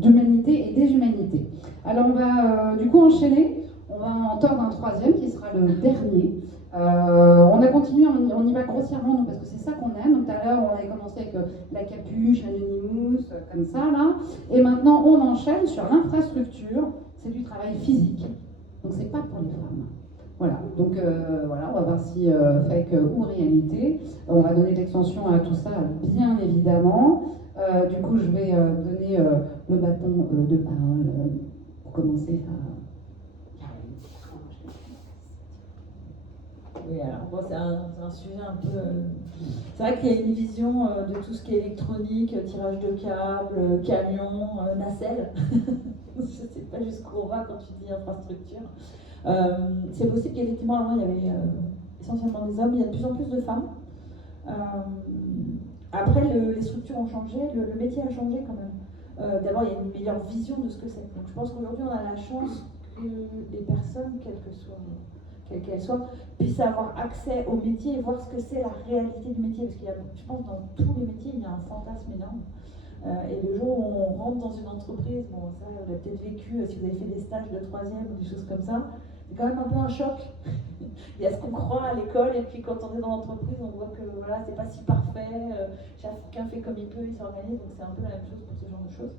d'humanité et déshumanité. Alors on va du coup enchaîner, on va en tordre un troisième qui sera le dernier. On a continué, on y va grossièrement, nous, parce que c'est ça qu'on aime. Donc, tout à l'heure, on avait commencé avec la capuche, l'anonymous, comme ça, là. Et maintenant, on enchaîne sur l'infrastructure. C'est du travail physique. Donc, c'est pas pour les femmes. Voilà. Donc, voilà, on va voir si fake ou réalité. On va donner de l'extension à tout ça, bien évidemment. Du coup, je vais donner le bâton de parole pour commencer à... Oui, alors bon, c'est un sujet un peu... C'est vrai qu'il y a une vision de tout ce qui est électronique, tirage de câbles, camions, nacelles. Je ne sais pas jusqu'où on va quand tu dis infrastructure. C'est possible qu'effectivement, avant, il y avait essentiellement des hommes, il y a de plus en plus de femmes. Après, les structures ont changé, le métier a changé quand même. D'abord, il y a une meilleure vision de ce que c'est. Donc je pense qu'aujourd'hui, on a la chance que les personnes, quelles qu'elles soient, puissent avoir accès au métier et voir ce que c'est la réalité du métier. Parce qu'il y a, je pense, dans tous les métiers, il y a un fantasme énorme. Et le jour où on rentre dans une entreprise, bon, ça, vous l'avez peut-être vécu, si vous avez fait des stages de troisième ou des choses comme ça, c'est quand même un peu un choc. Il y a ce qu'on croit à l'école, et puis quand on est dans l'entreprise, on voit que voilà, c'est pas si parfait, chacun fait comme il peut, il s'organise, donc c'est un peu la même chose pour ce genre de choses.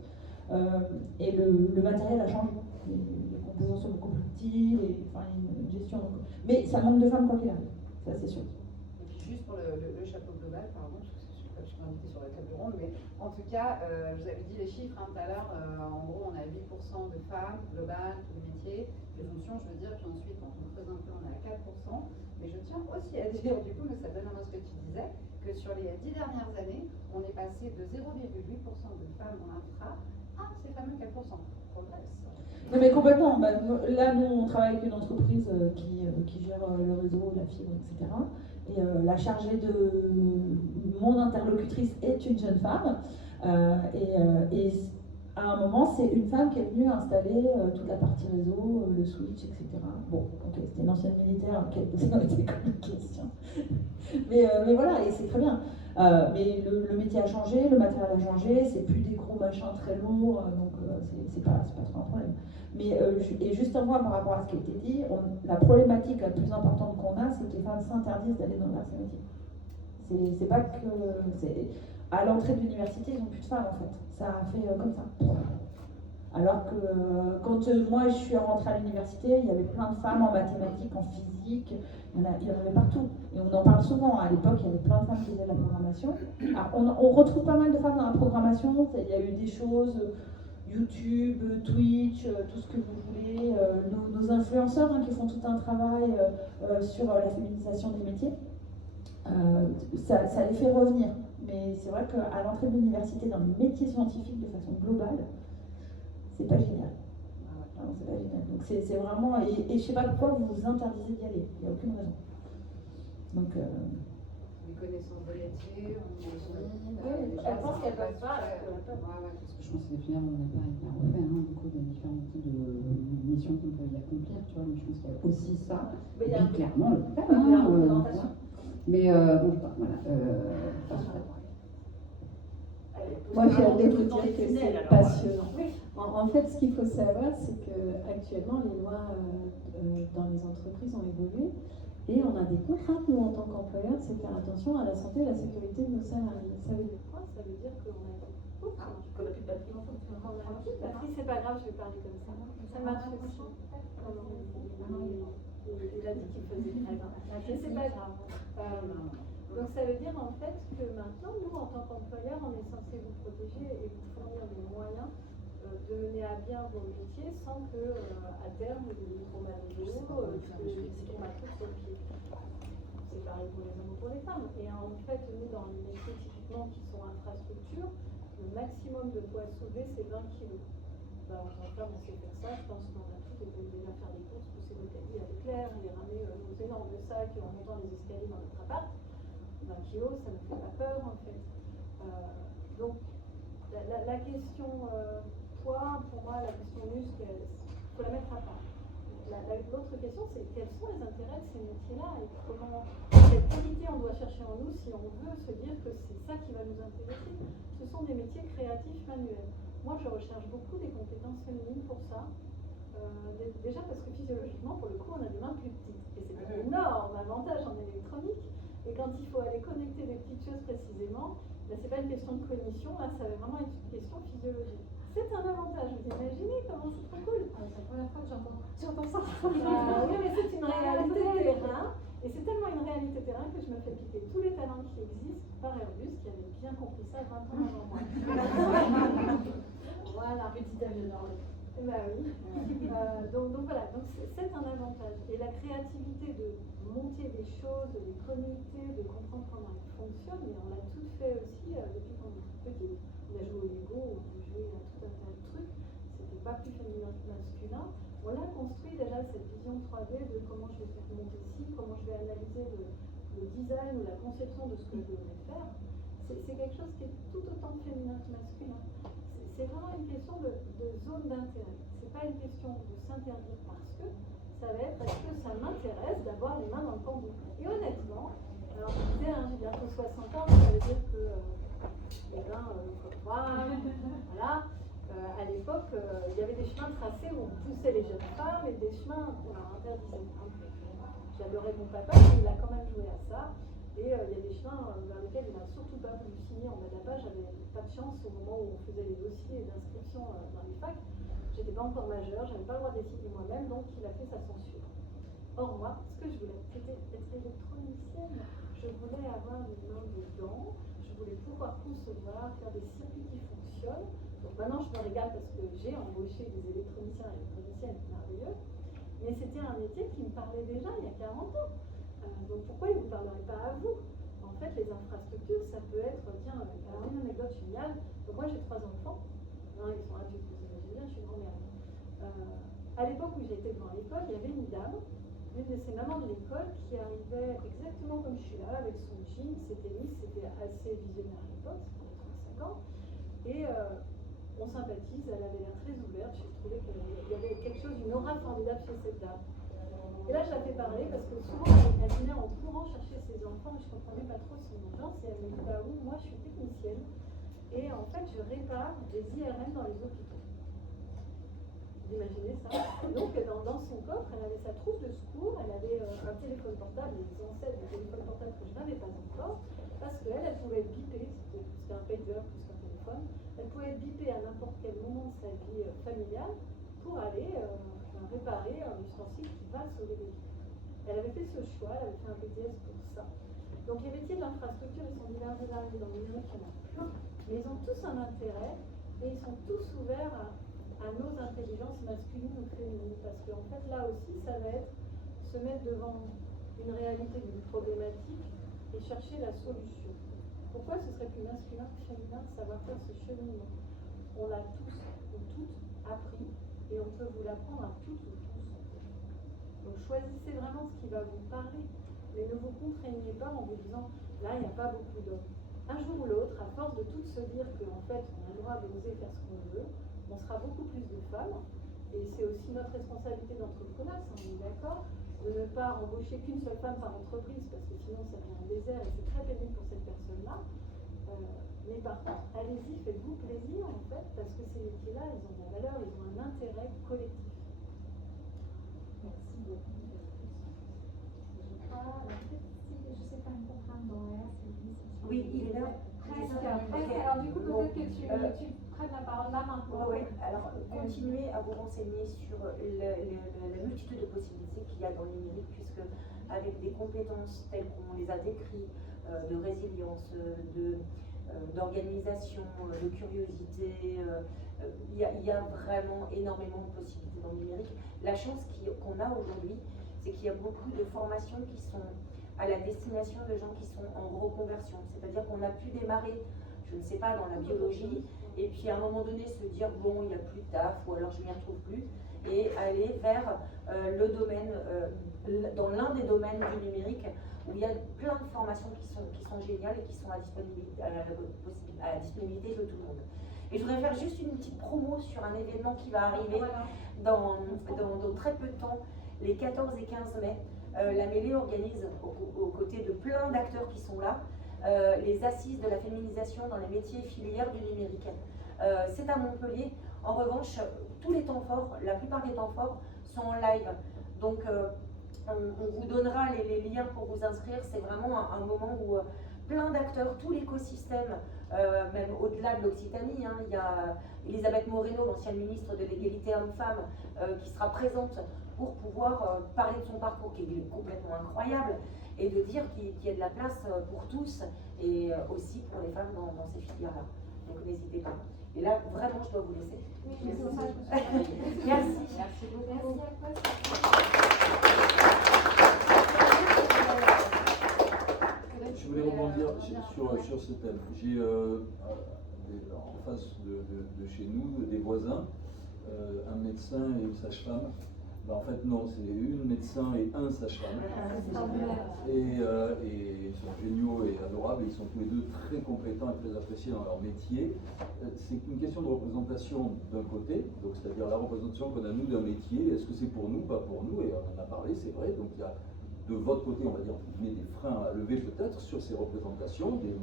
Et le matériel a changé. Les composants sont beaucoup plus petits, enfin, il y a une gestion. Mais ça manque de femmes quoi qu'il arrive. Ça, c'est sûr. Et puis juste pour le chapeau global, pardon, je ne suis pas invitée sur la table ronde, mais en tout cas, vous avez dit les chiffres tout à l'heure, en gros on a 8% de femmes globales, tous les métiers, les fonctions, je veux dire, puis ensuite quand on creuse un peu on est à 4%, mais je tiens aussi à dire, du coup, mais ça donne à moi ce que tu disais, que sur les 10 dernières années, on est passé de 0,8% de femmes en infra à ces fameux 4%. Progresse. Non mais complètement. Bah, là, nous, on travaille avec une entreprise qui gère le réseau, la fibre, etc. Et la chargée de mon interlocutrice est une jeune femme. Et à un moment, c'est une femme qui est venue installer toute la partie réseau, le switch, etc. Bon, ok, c'était une ancienne militaire qui a bossé dans les télécommunications. mais voilà, et c'est très bien. Mais le métier a changé, le matériel a changé, c'est plus des gros machins très lourds, donc c'est pas trop un problème. Mais et justement, par rapport à ce qui a été dit, la problématique la plus importante qu'on a, c'est que les femmes s'interdisent d'aller vers ces métiers. C'est pas que. À l'entrée de l'université, ils n'ont plus de femmes en fait. Ça a fait comme ça. Alors que quand moi je suis rentrée à l'université, il y avait plein de femmes en mathématiques, en physique, il y en avait partout. Et on en parle souvent. À l'époque, il y avait plein de femmes qui faisaient de la programmation. Alors, on retrouve pas mal de femmes dans la programmation. Il y a eu des choses, YouTube, Twitch, tout ce que vous voulez, nos influenceurs qui font tout un travail sur la féminisation des métiers. Ça les fait revenir. Mais c'est vrai qu'à l'entrée de l'université, dans les métiers scientifiques de façon globale, c'est pas génial. Non, c'est pas génial. Donc c'est vraiment. Et je sais pas pourquoi vous vous interdisez d'y aller. Il n'y a aucune raison. Donc. Les connaissances de métier, on imagine. Elle pense qu'elle passe pas. Parce que je pense que les filières, on n'a pas hyper refait, du coup, des différents types de missions qu'on peut y accomplir, tu vois. Mais je pense qu'il y a aussi ça. Mais il y a clairement le il y a une représentation. Mais bon, voilà. Moi, j'ai envie de vous dire que c'est passionnant. En fait, ce qu'il faut savoir, c'est qu'actuellement, les lois dans les entreprises ont évolué et on a des contraintes, nous, en tant qu'employeurs, c'est faire attention à la santé et à la sécurité de nos salariés. Ça veut dire quoi? Ça veut dire qu'on a des... qu'on n'a plus de batterie en fait. On n'a plus de batterie, c'est pas grave, je vais parler comme ça. Ça marche aussi. Il a dit qu'il faisait très bien. Mais c'est pas grave. Donc ça veut dire en fait que maintenant, nous, en tant qu'employeurs, on est censé vous protéger et vous fournir des moyens de mener à bien vos métiers sans que, à terme, vous ayez trop mal au dos, que c'est trop mal sur le pied. C'est pareil pour les hommes ou pour les femmes. Et en fait, nous, dans les métiers typiquement qui sont infrastructures, le maximum de poids soulevé, c'est 20 kg. En tant que femme, on sait faire ça. Je pense qu'on a tous été déjà faire des courses, pousser nos cahiers avec Claire, et ramener nos énormes sacs en montant les escaliers dans notre appart. 20 kilos, ça ne fait pas peur en fait. Donc la question poids, pour moi, la question muscle, il faut la mettre à part. L'autre question, c'est quels sont les intérêts de ces métiers-là et quelle qualité on doit chercher en nous si on veut se dire que c'est ça qui va nous intéresser. Ce sont des métiers créatifs manuels. Moi, je recherche beaucoup des compétences féminines pour ça. Déjà parce que physiologiquement, pour le coup, on a des mains plus petites. Et c'est un énorme avantage en électronique. Et quand il faut aller connecter des petites choses précisément, là, c'est pas une question de cognition, là, ça va vraiment être une question physiologique. C'est un avantage, vous imaginez comment c'est trop cool. C'est la première fois que j'entends ça. Oui, mais c'est une réalité terrain. Et c'est tellement une réalité terrain que je me fais piquer tous les talents qui existent par Airbus, qui avait bien compris ça 20 ans avant moi. Voilà. Petit avion. Bah oui. Donc voilà, donc c'est un avantage. Et la créativité de monter des choses, de les connecter, de comprendre comment elles fonctionnent, mais on l'a tout fait aussi depuis qu'on est petit. On a joué au Lego, on a joué à tout un tas de trucs. C'était pas plus féminin que masculin. On l'a construit déjà cette vision 3D de comment je vais faire monter ci, comment je vais analyser le design ou la conception de ce que je devrais faire. C'est quelque chose qui est tout autant féminin que masculin. C'est vraiment une question de zone d'intérêt. C'est pas une question de s'interdire parce que, ça va être parce que ça m'intéresse d'avoir les mains dans le cambouis. Et honnêtement, alors je disais, j'ai bientôt 60 ans, ça veut dire que, voilà. À l'époque, il y avait des chemins tracés où on poussait les jeunes femmes et des chemins où on interdisait. J'adorais mon papa, mais il a quand même joué à ça. Et il y a des chemins vers lesquels il n'a surtout pas voulu signer en bas de la page. J'avais pas de chance au moment où on faisait les dossiers d'inscription dans les facs. J'étais pas encore majeure, j'avais pas le droit de les signer moi-même, donc il a fait sa censure. Or, moi, ce que je voulais, c'était être électronicienne. Je voulais avoir les mains dedans, je voulais pouvoir concevoir, faire des circuits qui fonctionnent. Donc maintenant, je me régale parce que j'ai embauché des électroniciens et électroniciennes merveilleux. Mais c'était un métier qui me parlait déjà il y a 40 ans. Donc pourquoi il ne vous parlerait pas à vous? En fait, les infrastructures, ça peut être, tiens, alors une anecdote géniale. Donc moi, j'ai 3 enfants. Ils sont adultes, vous imaginez bien, je suis grand-mère. À l'époque où j'étais devant l'école, il y avait une dame, une de ces mamans de l'école, qui arrivait exactement comme je suis là, avec son jean, c'était lisse, c'était assez visionnaire à l'époque, c'était 35 ans. Et on sympathise, elle avait l'air très ouverte, j'ai trouvé qu'il y avait quelque chose, une aura formidable chez cette dame. Et là, je la fais parler parce que souvent, elle venait en courant chercher ses enfants et je ne comprenais pas trop son urgence. Et elle me dit, bah oui, moi je suis technicienne et en fait, je répare des IRM dans les hôpitaux. Vous imaginez ça? Donc, dans son coffre, elle avait sa trousse de secours, elle avait un téléphone portable, les ancêtres du téléphone portable que je n'avais pas encore, parce qu'elle pouvait être bipée, c'était un pager plus qu'un téléphone, elle pouvait être bipée à n'importe quel moment de sa vie familiale pour aller réparer un ustensile qui va sauver des vies. Elle avait fait ce choix, elle avait fait un BTS pour ça. Donc les métiers de l'infrastructure, ils sont divers et variés dans le numérique, il y en a plein, mais ils ont tous un intérêt et ils sont tous ouverts à nos intelligences masculines ou féminines, parce qu'en fait là aussi, ça va être se mettre devant une réalité d'une problématique et chercher la solution. Pourquoi ce serait plus masculin que féminin de savoir faire ce cheminement? On l'a tous ou toutes appris et on peut vous l'apprendre à toutes ou tous. Donc choisissez vraiment ce qui va vous parler, mais ne vous contraignez pas en vous disant là il n'y a pas beaucoup d'hommes. Un jour ou l'autre, à force de toutes se dire qu'en fait on a le droit d'oser faire ce qu'on veut, on sera beaucoup plus de femmes, et c'est aussi notre responsabilité d'entrepreneuse, on est d'accord, de ne pas embaucher qu'une seule femme par entreprise, parce que sinon ça devient un désert et c'est très pénible pour cette personne-là. Mais par contre, allez-y, faites-vous plaisir en fait, parce que ces métiers-là, ils ont de la valeur, ils ont un intérêt collectif. Merci beaucoup. Je crois, si je sais pas comprendre dans l'air, c'est lui. Oui, il est là. Presque. Alors du coup, peut-être que tu prennes la parole là maintenant. Oui, alors continuez à vous renseigner sur la multitude de possibilités qu'il y a dans le numérique, puisque avec des compétences telles qu'on les a décrites, de résilience, d'organisation, de curiosité, il y a vraiment énormément de possibilités dans le numérique. La chance qu'on a aujourd'hui, c'est qu'il y a beaucoup de formations qui sont à la destination de gens qui sont en reconversion. C'est-à-dire qu'on a pu démarrer, je ne sais pas, dans la biologie, et puis à un moment donné se dire bon, il n'y a plus de taf, ou alors je ne m'y retrouve plus, et aller vers le domaine, dans l'un des domaines du numérique, où il y a plein de formations qui sont géniales et qui sont à la disponibilité de tout le monde. Et je voudrais faire juste une petite promo sur un événement qui va arriver dans très peu de temps, les 14 et 15 mai. La Mêlée organise, aux côtés de plein d'acteurs qui sont là, les assises de la féminisation dans les métiers et filières du numérique. C'est à Montpellier. En revanche, tous les temps forts, la plupart des temps forts sont en live. Donc, on vous donnera les liens pour vous inscrire. C'est vraiment un moment où plein d'acteurs, tout l'écosystème, même au-delà de l'Occitanie, hein, il y a Elisabeth Moreno, l'ancienne ministre de l'égalité homme-femme, qui sera présente pour pouvoir parler de son parcours qui est complètement incroyable et de dire qu'il y a de la place pour tous et aussi pour les femmes dans ces filières-là. Donc n'hésitez pas. Et là, vraiment, je dois vous laisser. Merci. Merci beaucoup. Je voulais rebondir sur ce thème. J'ai en face de chez nous des voisins, un médecin et une sage-femme. Ben, en fait, non, c'est une médecin et un sage-femme. Et ils sont géniaux et adorables. Ils sont tous les deux très compétents et très appréciés dans leur métier. C'est une question de représentation d'un côté, donc c'est-à-dire la représentation qu'on a nous d'un métier. Est-ce que c'est pour nous, pas pour nous? Et on en a parlé, c'est vrai. Donc il y a de votre côté, on va dire, des freins à lever peut-être sur ces représentations, des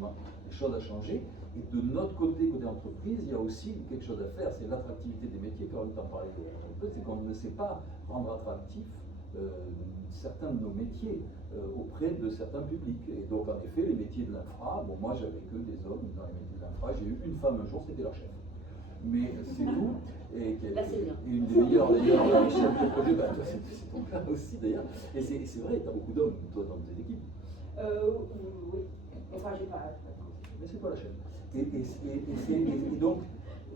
choses à changer. Et de notre côté entreprise, il y a aussi quelque chose à faire, c'est l'attractivité des métiers. Caroline t'en parlait un peu, c'est qu'on ne sait pas rendre attractif certains de nos métiers auprès de certains publics. Et donc en effet, les métiers de l'infra, bon moi j'avais que des hommes dans les métiers de l'infra, j'ai eu une femme un jour, c'était leur chef. mais c'est tout. Et Là, c'est bien. une des meilleures d'ailleurs chefs de projet, toi c'est ton cas aussi d'ailleurs. Et c'est vrai, tu as beaucoup d'hommes, toi, dans tes équipes. Oui. Enfin, j'ai pas. Mais c'est toi la chef. Et donc,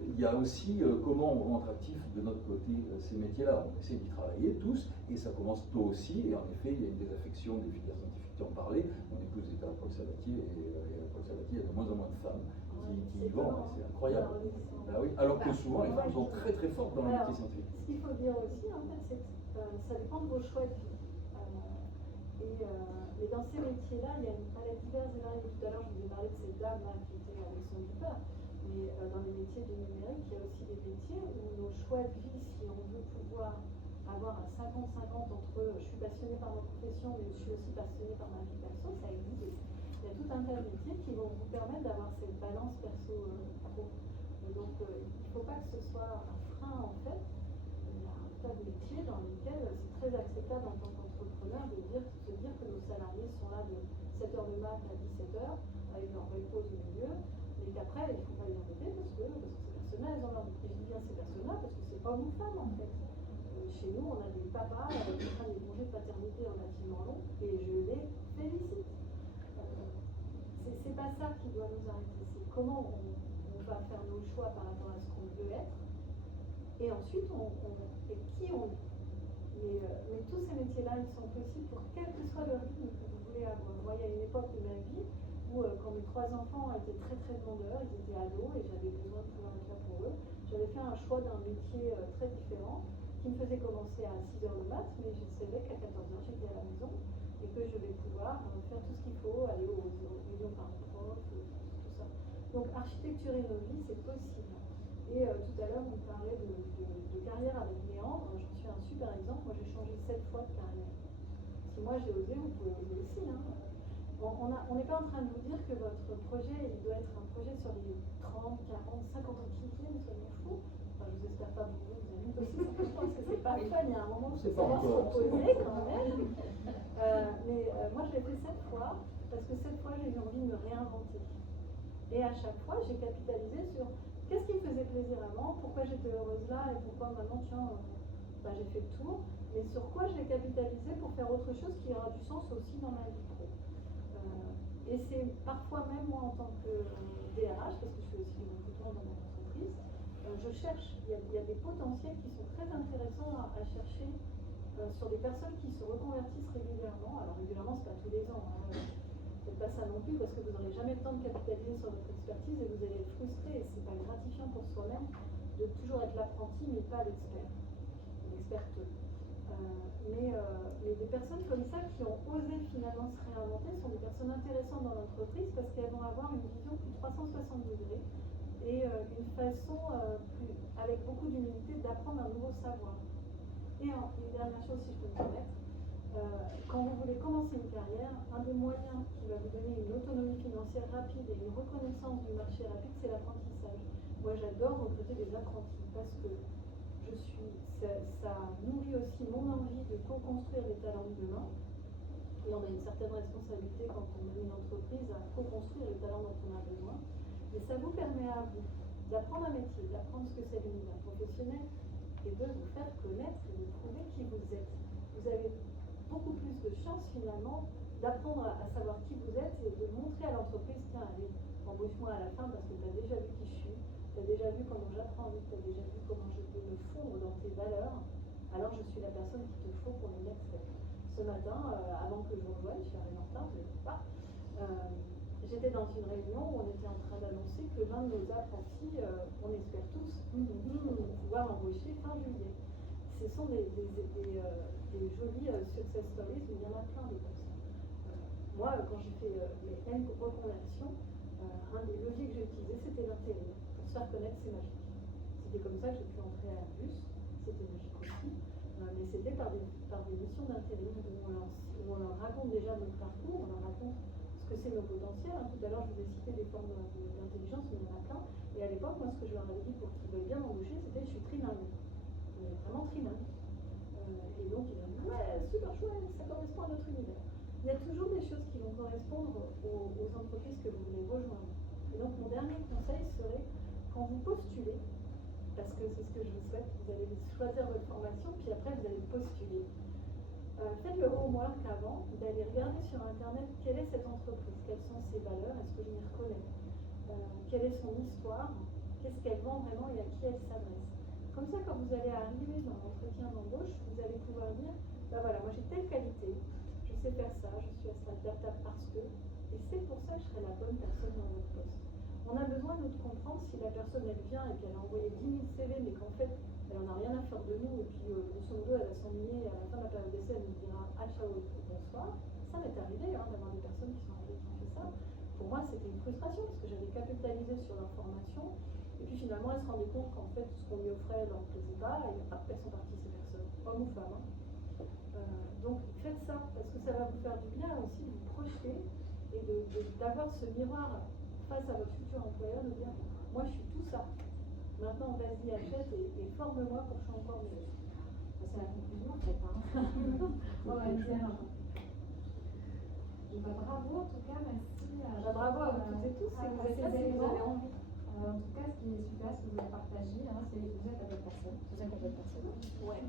il y a aussi comment on rend attractif de notre côté ces métiers-là. On essaie d'y travailler tous, et ça commence tôt aussi. Et en effet, il y a une désaffection des filières scientifiques qui en parlaient. Mon épouse était à Paul Sabatier, et à Paul Sabatier, il y a de moins en moins de femmes qui y vont. C'est incroyable. Bah oui. Alors que souvent, les femmes sont très très fortes dans les métiers scientifiques. Ce qu'il faut dire aussi, en fait, c'est que ça dépend de vos choix de vie. Mais dans ces métiers-là, il y a une palette diverse et variée. Tout à l'heure, je vous ai parlé de cette dame-là qui était avec son beeper. Mais dans les métiers du numérique, il y a aussi des métiers où nos choix de vie, si on veut pouvoir avoir un 50-50 entre je suis passionnée par ma profession, mais je suis aussi passionnée par ma vie perso, ça existe. Il y a tout un tas de métiers qui vont vous permettre d'avoir cette balance perso-pro. Donc, il ne faut pas que ce soit un frein, en fait. Il y a un tas de métiers dans lesquels c'est très acceptable en tant qu'entrepreneur de se dire que nos salariés sont là de 7h du mat à 17h, avec leur vraie pause au milieu, mais qu'après, il ne faut pas les embêter parce que ces personnes-là, elles ont leur vie. Je dis bien ces personnes-là parce que c'est homme ou femme, en fait. Chez nous, on a des papas qui prennent des congés de paternité relativement longs, et je les félicite. C'est pas ça qui doit nous arrêter, c'est comment on va faire nos choix par rapport à ce qu'on veut être, et ensuite et qui on est. Mais tous ces métiers-là, ils sont possibles pour quel que soit le rythme que vous voulez avoir. Moi, il y a une époque de ma vie où, quand mes 3 enfants étaient très très demandeurs, ils étaient ados et j'avais besoin de pouvoir être là pour eux, j'avais fait un choix d'un métier très différent qui me faisait commencer à 6h le mat, mais je savais qu'à 14h j'étais à la maison et que je vais pouvoir faire tout ce qu'il faut, aller aux réunions par prof, tout ça. Donc architecturer nos vies, c'est possible. Et tout à l'heure, on parlait de carrière avec Méandre. J'en suis un super exemple. Moi, j'ai changé 7 fois de carrière. Si moi j'ai osé, vous pouvez oser aussi. Hein. On n'est pas en train de vous dire que votre projet, il doit être un projet sur les 30, 40, 50 ans qui viennent, soyons fous. Enfin, je vous espère pas pour vous, vous avez aussi, je pense que c'est pas fun. Il y a un moment où il faut savoir se poser quand même. Moi, je l'ai fait 7 fois, parce que 7 fois, j'ai eu envie de me réinventer. Et à chaque fois, j'ai capitalisé sur qu'est-ce qui me faisait plaisir avant, pourquoi j'étais heureuse là, et pourquoi maintenant, tiens, j'ai fait le tour, mais sur quoi j'ai capitalisé pour faire autre chose qui aura du sens aussi dans ma vie pro. Et c'est parfois même moi en tant que DRH, parce que je fais aussi du recrutement dans mon entreprise, je cherche, il y a des potentiels qui sont très intéressants à chercher sur des personnes qui se reconvertissent régulièrement. Alors régulièrement, c'est pas tous les ans. Faites pas ça non plus parce que vous n'aurez jamais le temps de capitaliser sur votre expertise et vous allez être frustré et c'est pas gratifiant pour soi-même de toujours être l'apprenti mais pas l'expert, l'experte. Mais des personnes comme ça qui ont osé finalement se réinventer sont des personnes intéressantes dans l'entreprise parce qu'elles vont avoir une vision plus 360 degrés et une façon avec beaucoup d'humilité d'apprendre un nouveau savoir. Et une dernière chose, si je peux me permettre, quand vous voulez commencer une carrière, un des moyens qui va vous donner une autonomie financière rapide et une reconnaissance du marché rapide, c'est l'apprentissage. Moi, j'adore recruter des apprentis parce que ça nourrit aussi mon envie de co-construire les talents de demain. Et on a une certaine responsabilité quand on a une entreprise à co-construire les talents dont on a besoin. Et ça vous permet à vous d'apprendre un métier, d'apprendre ce que c'est l'univers professionnel et de vous faire connaître et de prouver qui vous êtes. Vous avez beaucoup plus de chances finalement d'apprendre à savoir qui vous êtes et de montrer à l'entreprise, tiens, allez, embauche-moi à la fin parce que tu as déjà vu qui je suis, tu as déjà vu comment j'apprends vite, tu as déjà vu comment je peux me fondre dans tes valeurs, alors je suis la personne qu'il te faut pour le next step. Ce matin, avant que je vous rejoigne, je suis arrivée en retard, je ne sais pas, j'étais dans une réunion où on était en train d'annoncer que l'un de nos apprentis, on espère tous, pouvoir embaucher fin juillet. Ce sont des jolies success stories, mais il y en a plein de comme ça. Moi, quand j'ai fait mes N reconversions, un des leviers que j'ai utilisé, c'était l'intérim. Pour se faire connaître, c'est magique. C'était comme ça que j'ai pu entrer à Airbus, c'était magique aussi. Mais c'était par des missions d'intérim où on leur raconte déjà notre parcours, on leur raconte ce que c'est nos potentiels. Tout à l'heure, je vous ai cité des formes d'intelligence, mais il y en a plein. Et à l'époque, moi, ce que je leur avais dit pour qu'ils veuillent bien m'embaucher, c'était je suis trilingue. Vraiment trilingue. Et donc, ils ont dit ouais, super chouette, ça correspond à notre univers. Il y a toujours des choses qui vont correspondre aux entreprises que vous voulez rejoindre. Et donc, mon dernier conseil serait, quand vous postulez, parce que c'est ce que je vous souhaite. Vous allez choisir votre formation, puis après vous allez postuler. Faites le homework avant, d'aller regarder sur Internet quelle est cette entreprise, quelles sont ses valeurs, est-ce que je m'y reconnais, quelle est son histoire, qu'est-ce qu'elle vend vraiment et à qui elle s'adresse. Comme ça, quand vous allez arriver dans l'entretien d'embauche, vous allez pouvoir dire, ben voilà, moi j'ai telle qualité, je sais faire ça, je suis adaptable parce que, et c'est pour ça que je serai la bonne personne dans votre poste. On a besoin de comprendre si la personne elle vient et qu'elle a envoyé 10 000 CV, mais qu'en fait elle n'en a rien à faire de nous, et puis grosso modo elle va s'ennuyer, et à la fin de la période d'essai elle nous dira ah ciao, bonsoir. Ça m'est arrivé d'avoir des personnes qui sont arrivées qui ont fait ça. Pour moi c'était une frustration parce que j'avais capitalisé sur leur formation, et puis finalement elles se rendaient compte qu'en fait ce qu'on lui offrait leur plaisait pas, et elles sont parties ces personnes, hommes ou femmes. Donc faites ça, parce que ça va vous faire du bien aussi de vous projeter et d'avoir ce miroir face à votre futur employeur, de dire moi je suis tout ça, maintenant vas-y achète et forme-moi pour que je sois encore mieux. C'est la conclusion en fait. On va dire. Bravo en tout cas, merci. Bravo à vous toutes et tous, si vous êtes là, si vous avez envie. En tout cas, ce qui est super, ce que vous avez partagé, c'est que vous êtes la bonne personne. Vous êtes la bonne personne. Ouais.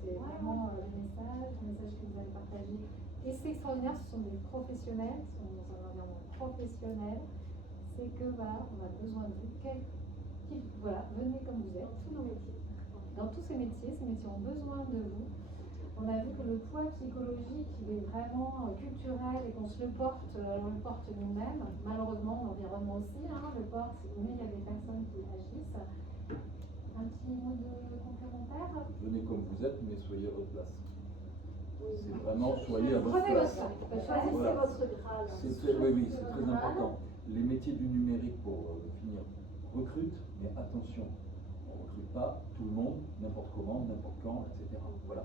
C'est vraiment le message que vous avez partagé. Et c'est extraordinaire, ce sont des professionnels, ce sont dans un environnement professionnel. C'est que voilà, on a besoin de vous. Voilà, venez comme vous êtes. Dans tous nos métiers. Dans tous ces métiers ont besoin de vous. On a vu que le poids psychologique, il est vraiment culturel et qu'on se le porte nous-mêmes. Malheureusement, l'environnement aussi le porte, mais il y a des personnes qui agissent. Un petit mot de complémentaire? Venez comme vous êtes, mais soyez à votre place. C'est vraiment soyez à votre Prenez place. Choisissez Voilà. votre Graal. Oui, c'est très important. Les métiers du numérique, pour finir, recrutent, mais attention, on ne recrute pas tout le monde, n'importe comment, n'importe quand, etc. Voilà.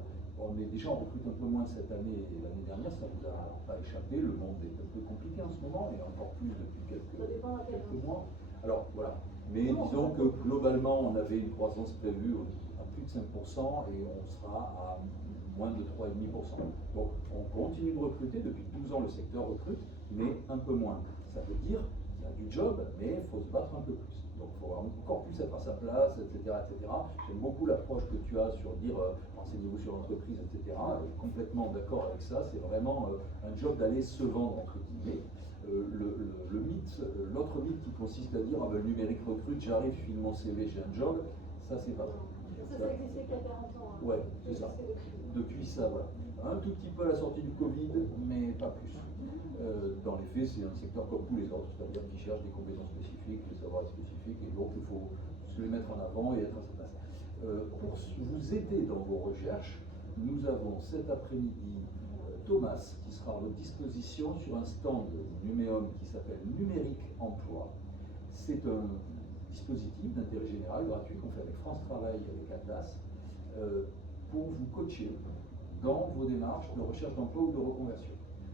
Déjà, on recrute un peu moins cette année et l'année dernière, ça ne vous a pas échappé. Le monde est un peu compliqué en ce moment, et encore plus depuis quelques mois. Alors, voilà. Mais disons que globalement, on avait une croissance prévue à plus de 5% et on sera à moins de 3,5%. Donc, on continue de recruter. Depuis 12 ans, le secteur recrute, mais un peu moins. Ça veut dire qu'il y a du job, mais il faut se battre un peu plus. Donc, il faut encore plus être à sa place, etc. etc. J'aime beaucoup l'approche que tu as sur dire renseignez-vous sur l'entreprise, etc. Je suis complètement d'accord avec ça. C'est vraiment un job d'aller se vendre, entre guillemets. Le mythe, l'autre mythe qui consiste à dire le numérique recrute, j'arrive, je file mon CV, j'ai un job, ça c'est pas vrai. Ça existait qu'il y a 40 ans. Ouais, c'est ça. Depuis ça, voilà. Un tout petit peu à la sortie du Covid, mais pas plus. Dans les faits, c'est un secteur comme tous les autres, c'est-à-dire qui cherche des compétences spécifiques, des savoirs spécifiques, et donc il faut se les mettre en avant et être à sa place. Pour vous aider dans vos recherches, nous avons cet après-midi Thomas qui sera à votre disposition sur un stand Numéum qui s'appelle Numérique Emploi. C'est un dispositif d'intérêt général gratuit qu'on fait avec France Travail et avec Atlas pour vous coacher dans vos démarches de recherche d'emploi ou de reconversion.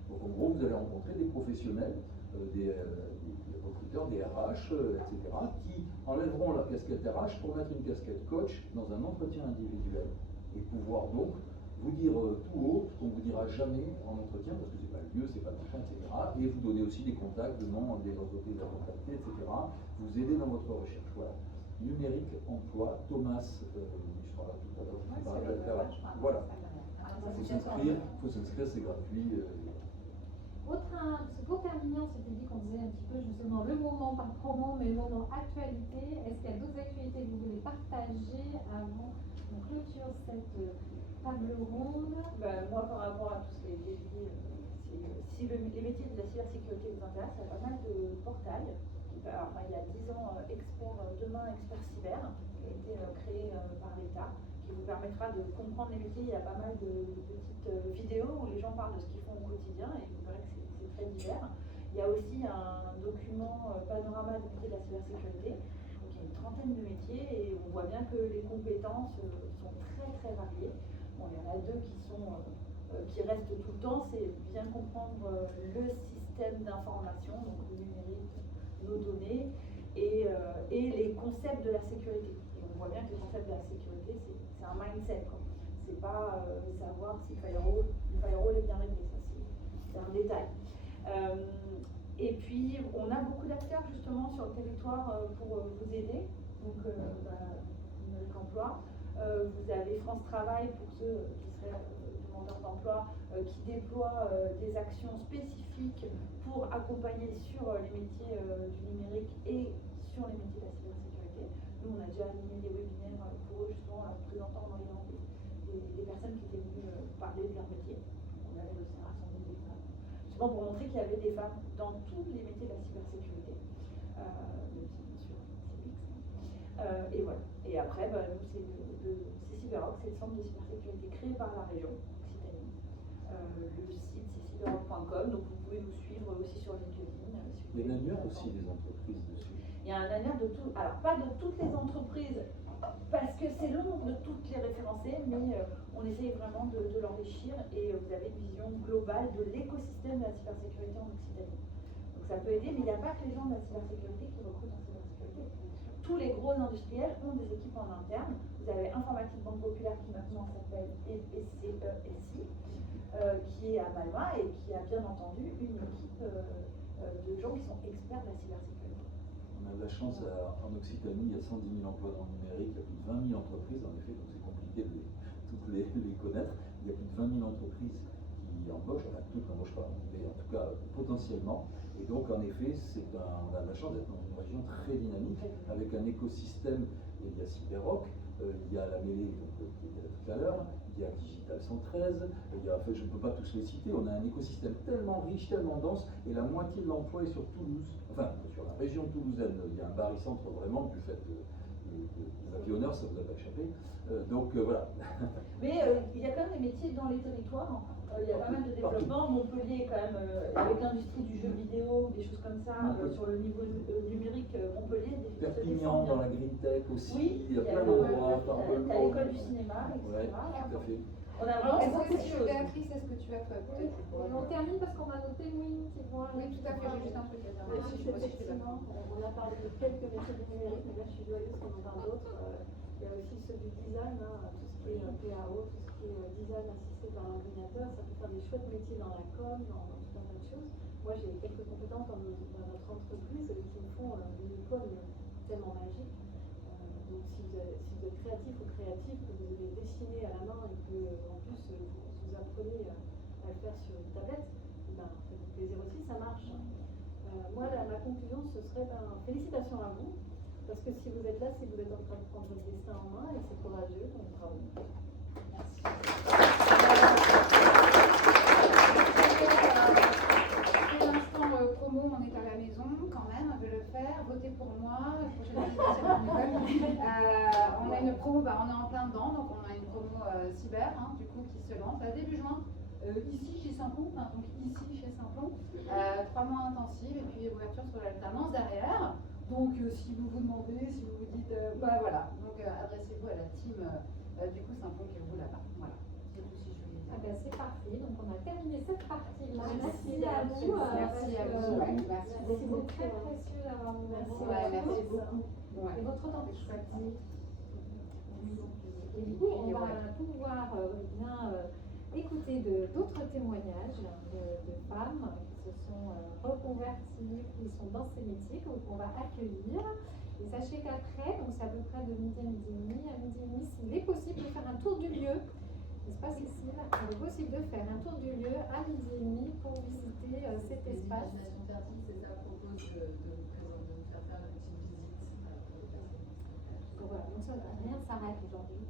Donc en gros, vous allez rencontrer des professionnels, des recruteurs, des RH, etc., qui enlèveront la casquette RH pour mettre une casquette coach dans un entretien individuel et pouvoir donc vous dire tout haut ce qu'on ne vous dira jamais en entretien, parce que ce n'est pas le lieu, c'est pas le machin, etc. Et vous donner aussi des contacts, de noms des entreprises à contacter, etc. Vous aider dans votre recherche. Voilà. Numérique emploi, Thomas, il sera là tout à l'heure. Voilà. Il faut s'inscrire, c'est gratuit. Pour terminer, on s'était dit qu'on faisait un petit peu justement le moment, pas promo, mais le moment actualité. Est-ce qu'il y a d'autres actualités que vous voulez partager avant qu'on clôture cette table ronde? Moi, par rapport à tout ce qui a été dit, si les métiers de la cybersécurité vous intéressent, il y a pas mal de portails. Enfin, il y a 10 ans, Demain Expert Cyber, qui a été créé par l'État, qui vous permettra de comprendre les métiers. Il y a pas mal de petites vidéos où les gens parlent de ce qu'ils font au quotidien et vous verrez que c'est très divers. Il y a aussi un document panorama des métiers de la cybersécurité. Donc il y a une trentaine de métiers et on voit bien que les compétences sont très très variées. Bon, il y en a deux qui restent tout le temps, c'est bien comprendre le système d'information, donc le numérique, nos données et les concepts de la sécurité. Et on voit bien que les concepts de la sécurité, c'est un mindset. C'est pas savoir si le firewall est bien réglé, ça c'est un détail. Et puis on a beaucoup d'acteurs justement sur le territoire pour vous aider. Donc numérique emploi. Vous avez France Travail pour ceux qui seraient demandeurs d'emploi, qui déploie des actions spécifiques pour accompagner sur les métiers du numérique et sur les métiers de la cybersécurité. Nous, on a déjà animé des webinaires pour eux, justement, en présentant en Orient des personnes qui étaient venues parler de leur métier. On avait réussi à rassembler des femmes, justement pour montrer qu'il y avait des femmes dans tous les métiers de la cybersécurité. Même si, bien sûr, c'est mixte. Et voilà. Et après, nous, c'est Cyberoc, c'est le centre de cybersécurité créé par la région Occitanie. Le site, c'est cyberoc.com, donc vous pouvez nous suivre aussi sur LinkedIn. Il y a un annuaire aussi des entreprises dessus. Il y a un annuaire de tout, alors pas de toutes les entreprises, parce que c'est long de toutes les référencer, mais on essaye vraiment de l'enrichir et vous avez une vision globale de l'écosystème de la cybersécurité en Occitanie. Donc ça peut aider, mais il n'y a pas que les gens de la cybersécurité qui recrutent en cybersécurité. Tous les gros industriels ont des équipes en interne. Vous avez Informatique Banque Populaire qui maintenant s'appelle ECESI, qui est à Malma et qui a bien entendu une équipe de gens qui sont experts de la cybersécurité. On a de la chance, en Occitanie, il y a 110 000 emplois dans le numérique, il y a plus de 20 000 entreprises, en effet, donc c'est compliqué de toutes les connaître. Il y a plus de 20 000 entreprises qui embauchent, enfin toutes n'embauchent pas, mais en tout cas potentiellement. Et donc, en effet, on a la chance d'être dans une région très dynamique, avec un écosystème. Il y a Cyberoc, il y a la mêlée qui était là tout à l'heure, il y a Digital 113, je ne peux pas tous les citer. On a un écosystème tellement riche, tellement dense, et la moitié de l'emploi est sur Toulouse, enfin sur la région toulousaine. Il y a un barycentre vraiment du fait des avionneurs, ça vous a pas échappé. Voilà. Mais il y a quand même des métiers dans les territoires. Il y a pas mal de développement. Montpellier, quand même, avec l'industrie du jeu vidéo, des choses comme ça, sur le niveau numérique, Montpellier. Perpignan dans la Green Tech aussi. Oui, il y a plein d'endroits. T'as l'école du cinéma, etc. Ouais, tout à fait. On a vraiment beaucoup de Est-ce que choses. Béatrice, est-ce que tu as peut-être On termine parce qu'on a noté oui qui vont. Oui, tout à fait, j'ai juste un truc à dire. Effectivement, on a parlé de quelques métiers du numérique, mais là je suis joyeuse qu'on en parle d'autres. Il y a aussi ceux du design, tout ce qui est PAO, tout ce qui est design assisté par l'ordinateur. Ça peut faire des chouettes métiers dans la com, dans tout un tas de choses. Moi j'ai quelques compétences dans notre entreprise qui me font une école tellement magique. Donc si vous êtes créatif ou créatif, que vous avez dessiné à la main et que en plus vous apprenez à le faire sur une tablette, ça fait plaisir aussi, ça marche. Moi, ma conclusion, ce serait félicitations à vous, parce que si vous êtes là, c'est que vous êtes en train de prendre votre destin en main et c'est courageux, donc bravo. Merci. Pour l'instant, promo, on est à la maison quand même, on veut le faire. Votez pour moi, prochaine on a une promo, on est en plein dedans, donc on a une promo cyber, du coup, qui se lance à début juin. Ici chez Saint-Plon, donc ici chez Saint-Plon, 3 mois intensifs et puis ouverture sur l'alternance derrière. Donc si vous vous demandez, si vous vous dites, voilà, donc adressez-vous à la team du coup Saint-Plon qui roule là-bas. Voilà, c'est tout si je voulais dire. C'est parfait, donc on a terminé cette partie-là. Merci à vous. Merci à vous. Merci beaucoup. C'est très précieux d'avoir vous. Merci beaucoup. Et votre temps est chouette. Et du coup, on va pouvoir bien écouter d'autres témoignages de femmes qui se sont reconverties, qui sont dans ces métiers, qu'on va accueillir. Et sachez qu'après, donc c'est à peu près de midi à midi et demi, s'il est possible de faire un tour du lieu. N'est-ce pas Cécile? Il est possible de faire un tour du lieu à midi et demi pour visiter cet espace. C'est ça, propose de vous faire faire une petite visite. Donc voilà, donc ça, rien ne s'arrête aujourd'hui.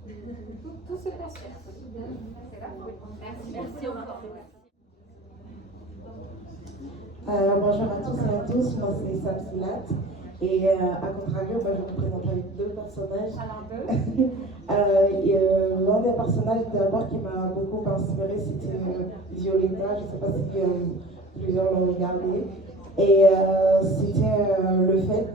Tout se construit. C'est là. Merci encore. Bonjour à tous et à tous, moi c'est Sam Silat et à contrario, moi je vous présente avec 2 personnages. L'un des personnages d'abord qui m'a beaucoup inspiré c'était Violetta, je ne sais pas si plusieurs l'ont regardé, et c'était le fait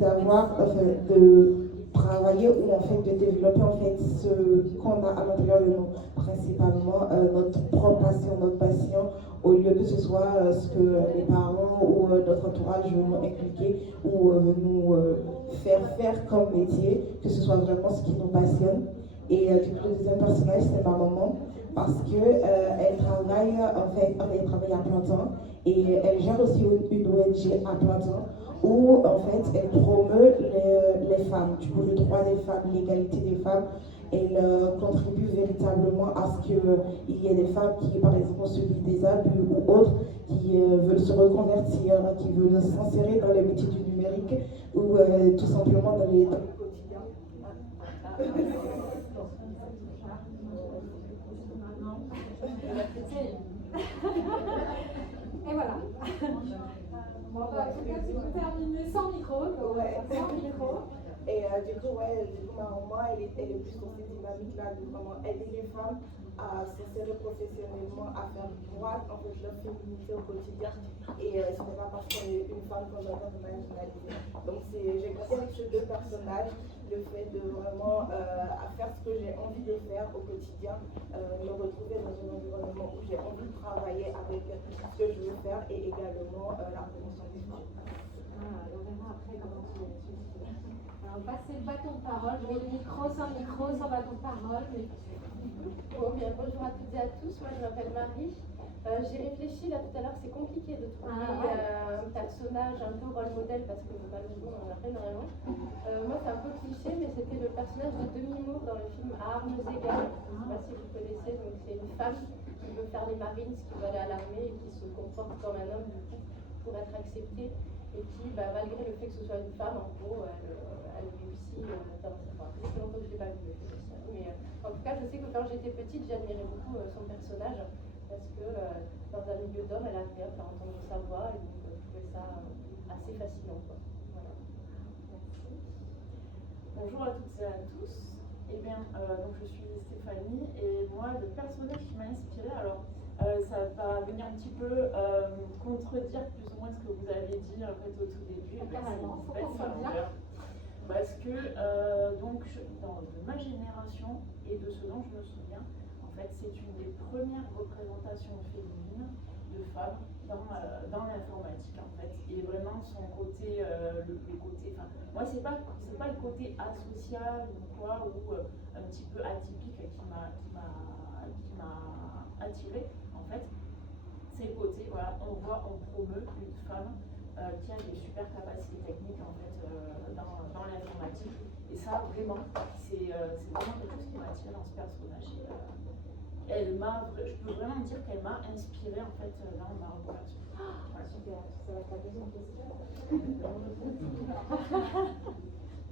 de travailler ou en fait de développer en fait ce qu'on a à l'intérieur de nous, principalement notre propre passion, notre passion, au lieu que ce soit ce que les parents ou notre entourage veulent nous inculquer ou nous faire comme métier, que ce soit vraiment ce qui nous passionne. Et du coup le deuxième personnage c'est ma maman, parce que elle travaille travaille, en fait, elle travaille à plein temps et elle gère aussi une ONG à plein temps où, en fait, elle promeut les femmes, du coup, le droit des femmes, l'égalité des femmes. Elle contribue véritablement à ce qu'il y ait des femmes qui, par exemple, ont subi des abus ou autres, qui veulent se reconvertir, qui veulent s'insérer dans les métiers du numérique ou tout simplement dans les quotidiens. Et voilà. Bon, bah, en tout cas, tu peux terminer sans micro. Ouais. Sans micro. Et du coup, ma maman, elle est plus dans cette dynamique-là de vraiment aider les femmes à s'insérer professionnellement, à faire droit en fait, leur féminité au quotidien. Et ce n'est pas parce qu'on est une femme qu'on doit être marginalisée. Donc j'ai grandi avec ces deux personnages, le fait de vraiment à faire ce que j'ai envie de faire au quotidien, me retrouver dans un environnement où j'ai envie de travailler avec ce que je veux faire et également la promotion des femmes. On verra après comment tu alors, passer le bâton de parole, micro, sans bâton de parole. Mais... Bon, bien, bonjour à toutes et à tous, moi je m'appelle Marie. J'ai réfléchi là tout à l'heure, c'est compliqué de trouver un personnage un peu rôle modèle parce que malheureusement on en a pas énormément. Moi c'est un peu cliché, mais c'était le personnage de Demi Moore dans le film À armes égales. Je ne sais pas si vous connaissez, donc c'est une femme qui veut faire les Marines, qui veut aller à l'armée et qui se comporte comme un homme du coup pour être acceptée. Et qui, malgré le fait que ce soit une femme, en gros, elle réussit dans sa part. Ça fait longtemps que je ne l'ai pas vu, mais en tout cas, je sais que quand j'étais petite, j'admirais beaucoup son personnage parce que dans un milieu d'hommes, elle arrivait à faire entendre sa voix et donc je trouvais ça assez fascinant. Quoi. Voilà. Merci. Bonjour à toutes et à tous. Eh bien, donc je suis Stéphanie et moi, le personnage qui m'a inspirée, alors ça va venir un petit peu contredire plus ou moins ce que vous avez dit en fait, au tout début. Parce que donc, dans de ma génération et de ce dont je me souviens, en fait, c'est une des premières représentations féminines de femmes dans l'informatique en fait. Et vraiment son côté, le côté, enfin, moi c'est pas le côté asocial ou quoi, ou un petit peu atypique qui m'a attirée. En fait, c'est le côté, voilà, on promeut une femme qui a des super capacités techniques en fait dans l'informatique. Et ça, vraiment, c'est vraiment quelque chose qui m'attire dans ce personnage. Et je peux vraiment dire qu'elle m'a inspirée en fait dans ma reconversion. Voilà. Super, ça va être la deuxième question.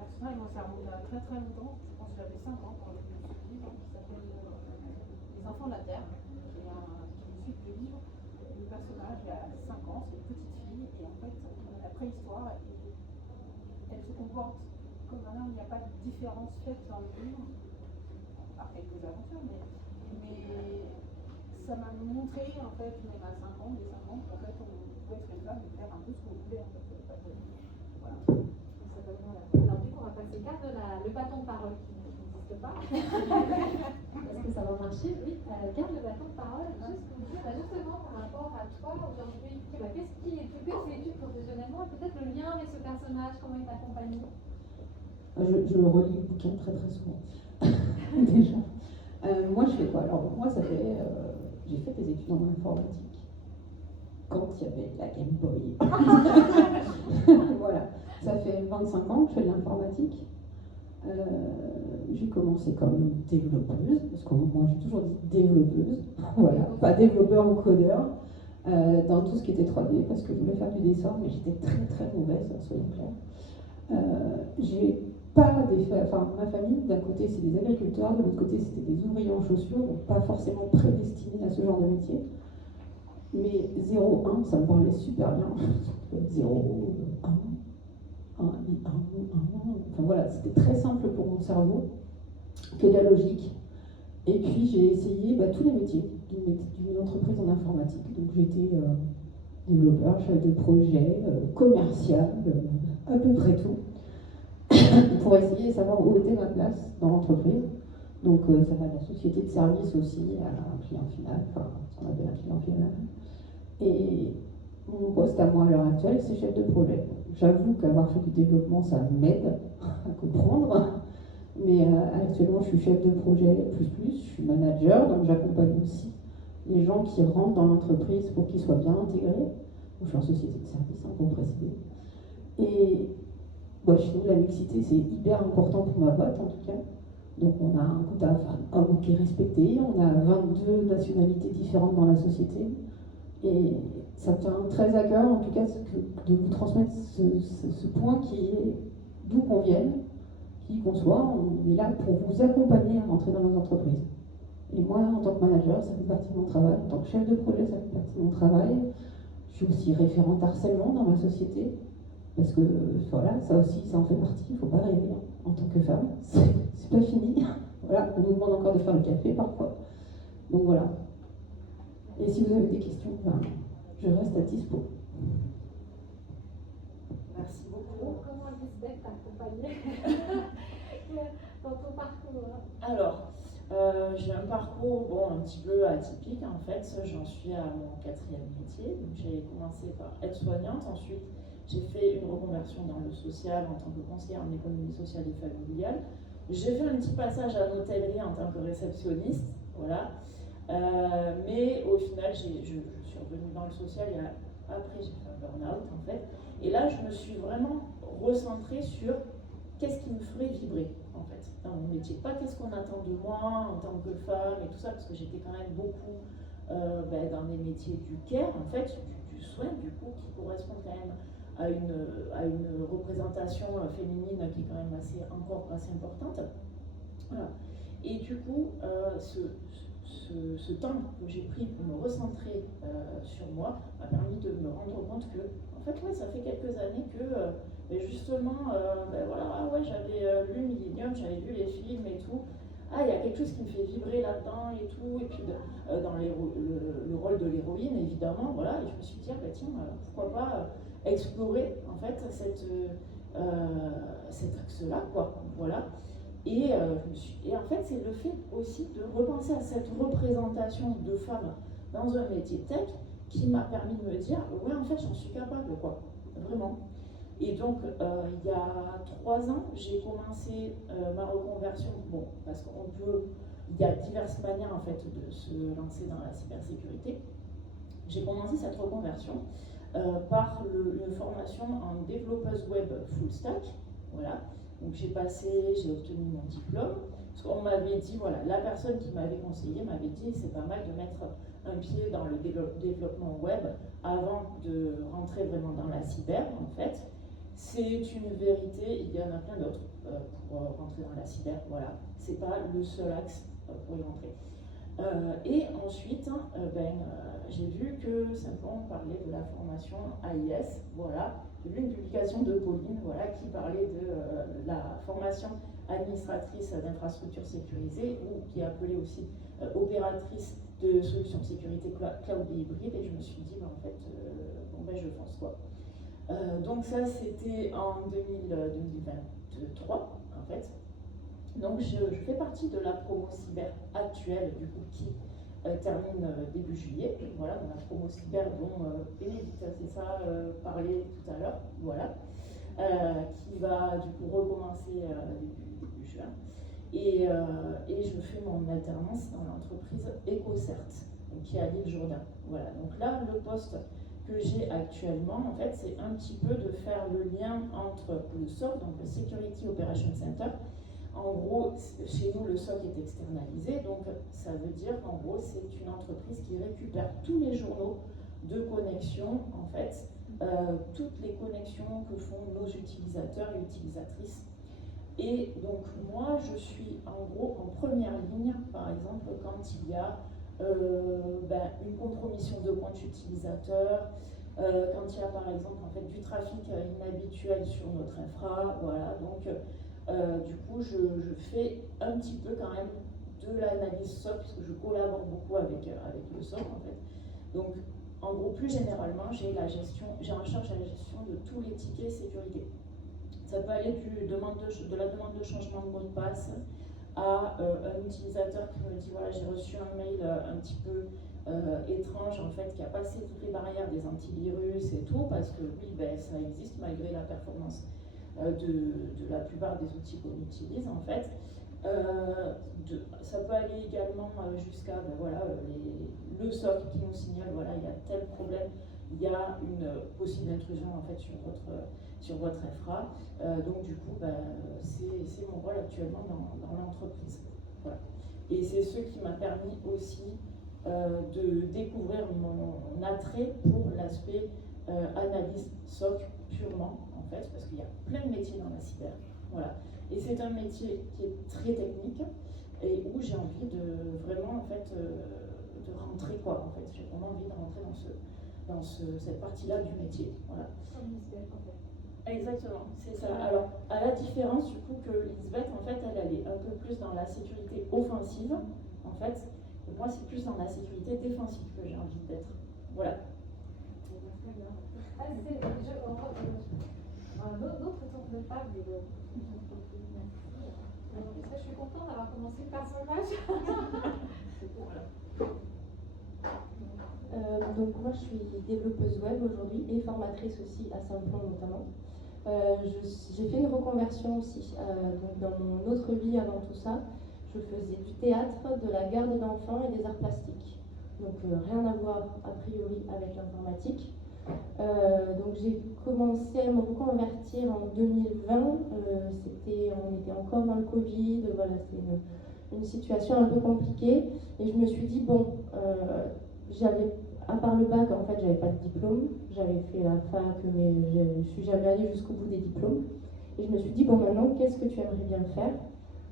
Personnellement, moi, ça remonte à très très longtemps. Je pense que j'avais 5 ans quand j'ai lu ce livre qui s'appelle Les enfants de la Terre. Qui est une suite de livres. Le personnage a 5 ans, c'est une petite fille, et en fait, la préhistoire, elle se comporte comme un homme. Il n'y a pas de différence faite dans le livre, par quelques aventures, mais ça m'a montré, en fait, même à 5 ans, dès 5 ans, qu'en fait, on pouvait être une femme et faire un peu ce qu'on voulait, en fait. Voilà. Alors du coup, on va passer le bâton de parole qui n'existe pas. Est-ce que ça va marcher? Oui, garde le bâton de parole. Justement, par rapport à toi aujourd'hui, qu'est-ce que tu études professionnellement et peut-être le lien avec ce personnage, comment il t'accompagne? Je relis le bouquin très très souvent. Déjà. Moi, je fais quoi? Alors, moi, j'ai fait des études en informatique quand il y avait la Game Boy. Voilà, ça fait 25 ans que je fais de l'informatique. J'ai commencé comme développeuse, parce que moi, j'ai toujours dit développeuse, voilà, pas développeur ou codeur, dans tout ce qui était 3D, parce que je voulais faire du dessin, mais j'étais très très mauvaise, soyons clairs. Ma famille, d'un côté, c'est des agriculteurs, de l'autre côté, c'était des ouvriers en chaussures, donc pas forcément prédestinés à ce genre de métier. Mais 0-1, ça me parlait super bien. 0, 1, 1, 1, 1. Enfin voilà, c'était très simple pour mon cerveau, que de la logique. Et puis j'ai essayé tous les métiers d'une entreprise en informatique. Donc j'étais développeur, chef de projet, commercial, à peu près tout. Pour essayer de savoir où était ma place dans l'entreprise. Donc ça va de la société de service aussi à un client final, enfin ce qu'on appelle un client final. Et mon poste à moi à l'heure actuelle, c'est chef de projet. J'avoue qu'avoir fait du développement, ça m'aide à comprendre. Mais actuellement, je suis chef de projet plus, je suis manager, donc j'accompagne aussi les gens qui rentrent dans l'entreprise pour qu'ils soient bien intégrés. Je suis en société de service, pour préciser. Et chez nous, la mixité, c'est hyper important pour ma boîte, en tout cas. Donc on a un quota femmes qui est respecté, on a 22 nationalités différentes dans la société. Et ça me tient très à cœur, en tout cas, de vous transmettre ce point qui est d'où qu'on vienne, qui qu'on soit, on est là pour vous accompagner à rentrer dans nos entreprises. Et moi, en tant que manager, ça fait partie de mon travail. En tant que chef de projet, ça fait partie de mon travail. Je suis aussi référente harcèlement dans ma société. Parce que voilà, ça aussi, ça en fait partie. Il ne faut pas rêver en tant que femme. C'est pas fini. Voilà, on nous demande encore de faire le café parfois. Donc voilà. Et si vous avez des questions, je reste à dispo. Merci beaucoup. Comment Lisbeth t'a accompagnée dans ton parcours? Alors, j'ai un parcours un petit peu atypique en fait. J'en suis à mon 4e métier. Donc, j'ai commencé par aide-soignante. Ensuite, j'ai fait une reconversion dans le social en tant que conseillère en économie sociale et familiale. J'ai fait un petit passage à l'hôtellerie en tant que réceptionniste. Voilà. Mais au final, je suis revenue dans le social et après j'ai fait un burn-out en fait. Et là, je me suis vraiment recentrée sur qu'est-ce qui me ferait vibrer en fait dans mon métier. Pas qu'est-ce qu'on attend de moi en tant que femme et tout ça, parce que j'étais quand même beaucoup dans les métiers du care en fait, du soin du coup, qui correspondent quand même à une représentation féminine qui est quand même encore assez importante. Voilà. Et du coup, ce temps que j'ai pris pour me recentrer sur moi m'a permis de me rendre compte que, en fait, ça fait quelques années que justement, j'avais lu Millennium, j'avais lu les films et tout. Il y a quelque chose qui me fait vibrer là-dedans et tout. Et puis dans le rôle de l'héroïne, évidemment, voilà. Et je me suis dit, pourquoi pas explorer en fait cet axe-là, quoi. Voilà. Et en fait, c'est le fait aussi de repenser à cette représentation de femmes dans un métier tech qui m'a permis de me dire, en fait, j'en suis capable, quoi, vraiment. Et donc, il y a 3 ans, j'ai commencé ma reconversion, parce il y a diverses manières, en fait, de se lancer dans la cybersécurité. J'ai commencé cette reconversion par une formation en développeuse web full stack, voilà. Donc j'ai obtenu mon diplôme, parce qu'on m'avait dit, la personne qui m'avait conseillé m'avait dit c'est pas mal de mettre un pied dans le développement web avant de rentrer vraiment dans la cyber, en fait. C'est une vérité, il y en a plein d'autres pour rentrer dans la cyber, voilà. C'est pas le seul axe pour y rentrer. Et ensuite, j'ai vu que simplement on parlait de la formation AIS, voilà. J'ai vu une publication de Pauline, qui parlait de la formation administratrice d'infrastructures sécurisées, ou qui est appelée aussi opératrice de solutions de sécurité cloud et hybride, et je me suis dit, je fonce, quoi. Donc ça, c'était en 2023, en fait. Donc je fais partie de la promo cyber actuelle, du coup, qui termine début juillet. Voilà, dans la promo cyber dont Bénédicte, c'est ça, parlait tout à l'heure, voilà, qui va du coup recommencer début juin. Et je fais mon alternance dans l'entreprise EcoCert, qui est à l'île Jourdain. Voilà, donc là, le poste que j'ai actuellement, en fait, c'est un petit peu de faire le lien entre le SOC, donc le Security Operations Center. En gros, chez nous, le SOC est externalisé, donc ça veut dire qu'en gros, c'est une entreprise qui récupère tous les journaux de connexion, en fait, toutes les connexions que font nos utilisateurs et utilisatrices. Et donc, moi, je suis en gros en première ligne, par exemple, quand il y a une compromission de compte utilisateur, quand il y a, par exemple, en fait, du trafic inhabituel sur notre infra, voilà, donc du coup, je fais un petit peu quand même de l'analyse SOC, puisque je collabore beaucoup avec le SOC, en fait. Donc, en gros, plus généralement, j'ai en charge la gestion de tous les tickets sécurité. Ça peut aller de la demande de changement de mot de passe à un utilisateur qui me dit, j'ai reçu un mail un petit peu étrange, en fait, qui a passé toutes les barrières des antivirus et tout, parce que oui, ça existe malgré la performance de la plupart des outils qu'on utilise, en fait. Ça peut aller également jusqu'à le SOC qui nous signale voilà, il y a tel problème, il y a une possible intrusion en fait sur votre FRA. Donc du coup, c'est mon rôle actuellement dans l'entreprise. Voilà. Et c'est ce qui m'a permis aussi de découvrir mon attrait pour l'aspect analyse SOC purement en fait, parce qu'il y a plein de métiers dans la cyber. Voilà. Et c'est un métier qui est très technique et où j'ai envie de vraiment en fait de rentrer quoi en fait. J'ai vraiment envie de rentrer dans cette partie-là du métier. Voilà. Exactement, c'est ça. Alors, à la différence du coup que Lisbeth, en fait, elle est un peu plus dans la sécurité offensive, en fait. Et moi, c'est plus dans la sécurité défensive que j'ai envie d'être. Voilà. Un autre tour de table. Je suis contente d'avoir commencé le personnage. Donc moi je suis développeuse web aujourd'hui et formatrice aussi à Saint-Plon notamment. J'ai fait une reconversion aussi. Donc dans mon autre vie avant tout ça, je faisais du théâtre, de la garde d'enfants et des arts plastiques. Donc rien à voir a priori avec l'informatique. Donc j'ai commencé à me reconvertir en 2020. On était encore dans le Covid, voilà, c'était une situation un peu compliquée. Et je me suis dit, bon, à part le bac, en fait, j'avais pas de diplôme. J'avais fait la fac, mais je ne suis jamais allée jusqu'au bout des diplômes. Et je me suis dit, bon, maintenant, qu'est-ce que tu aimerais bien faire ?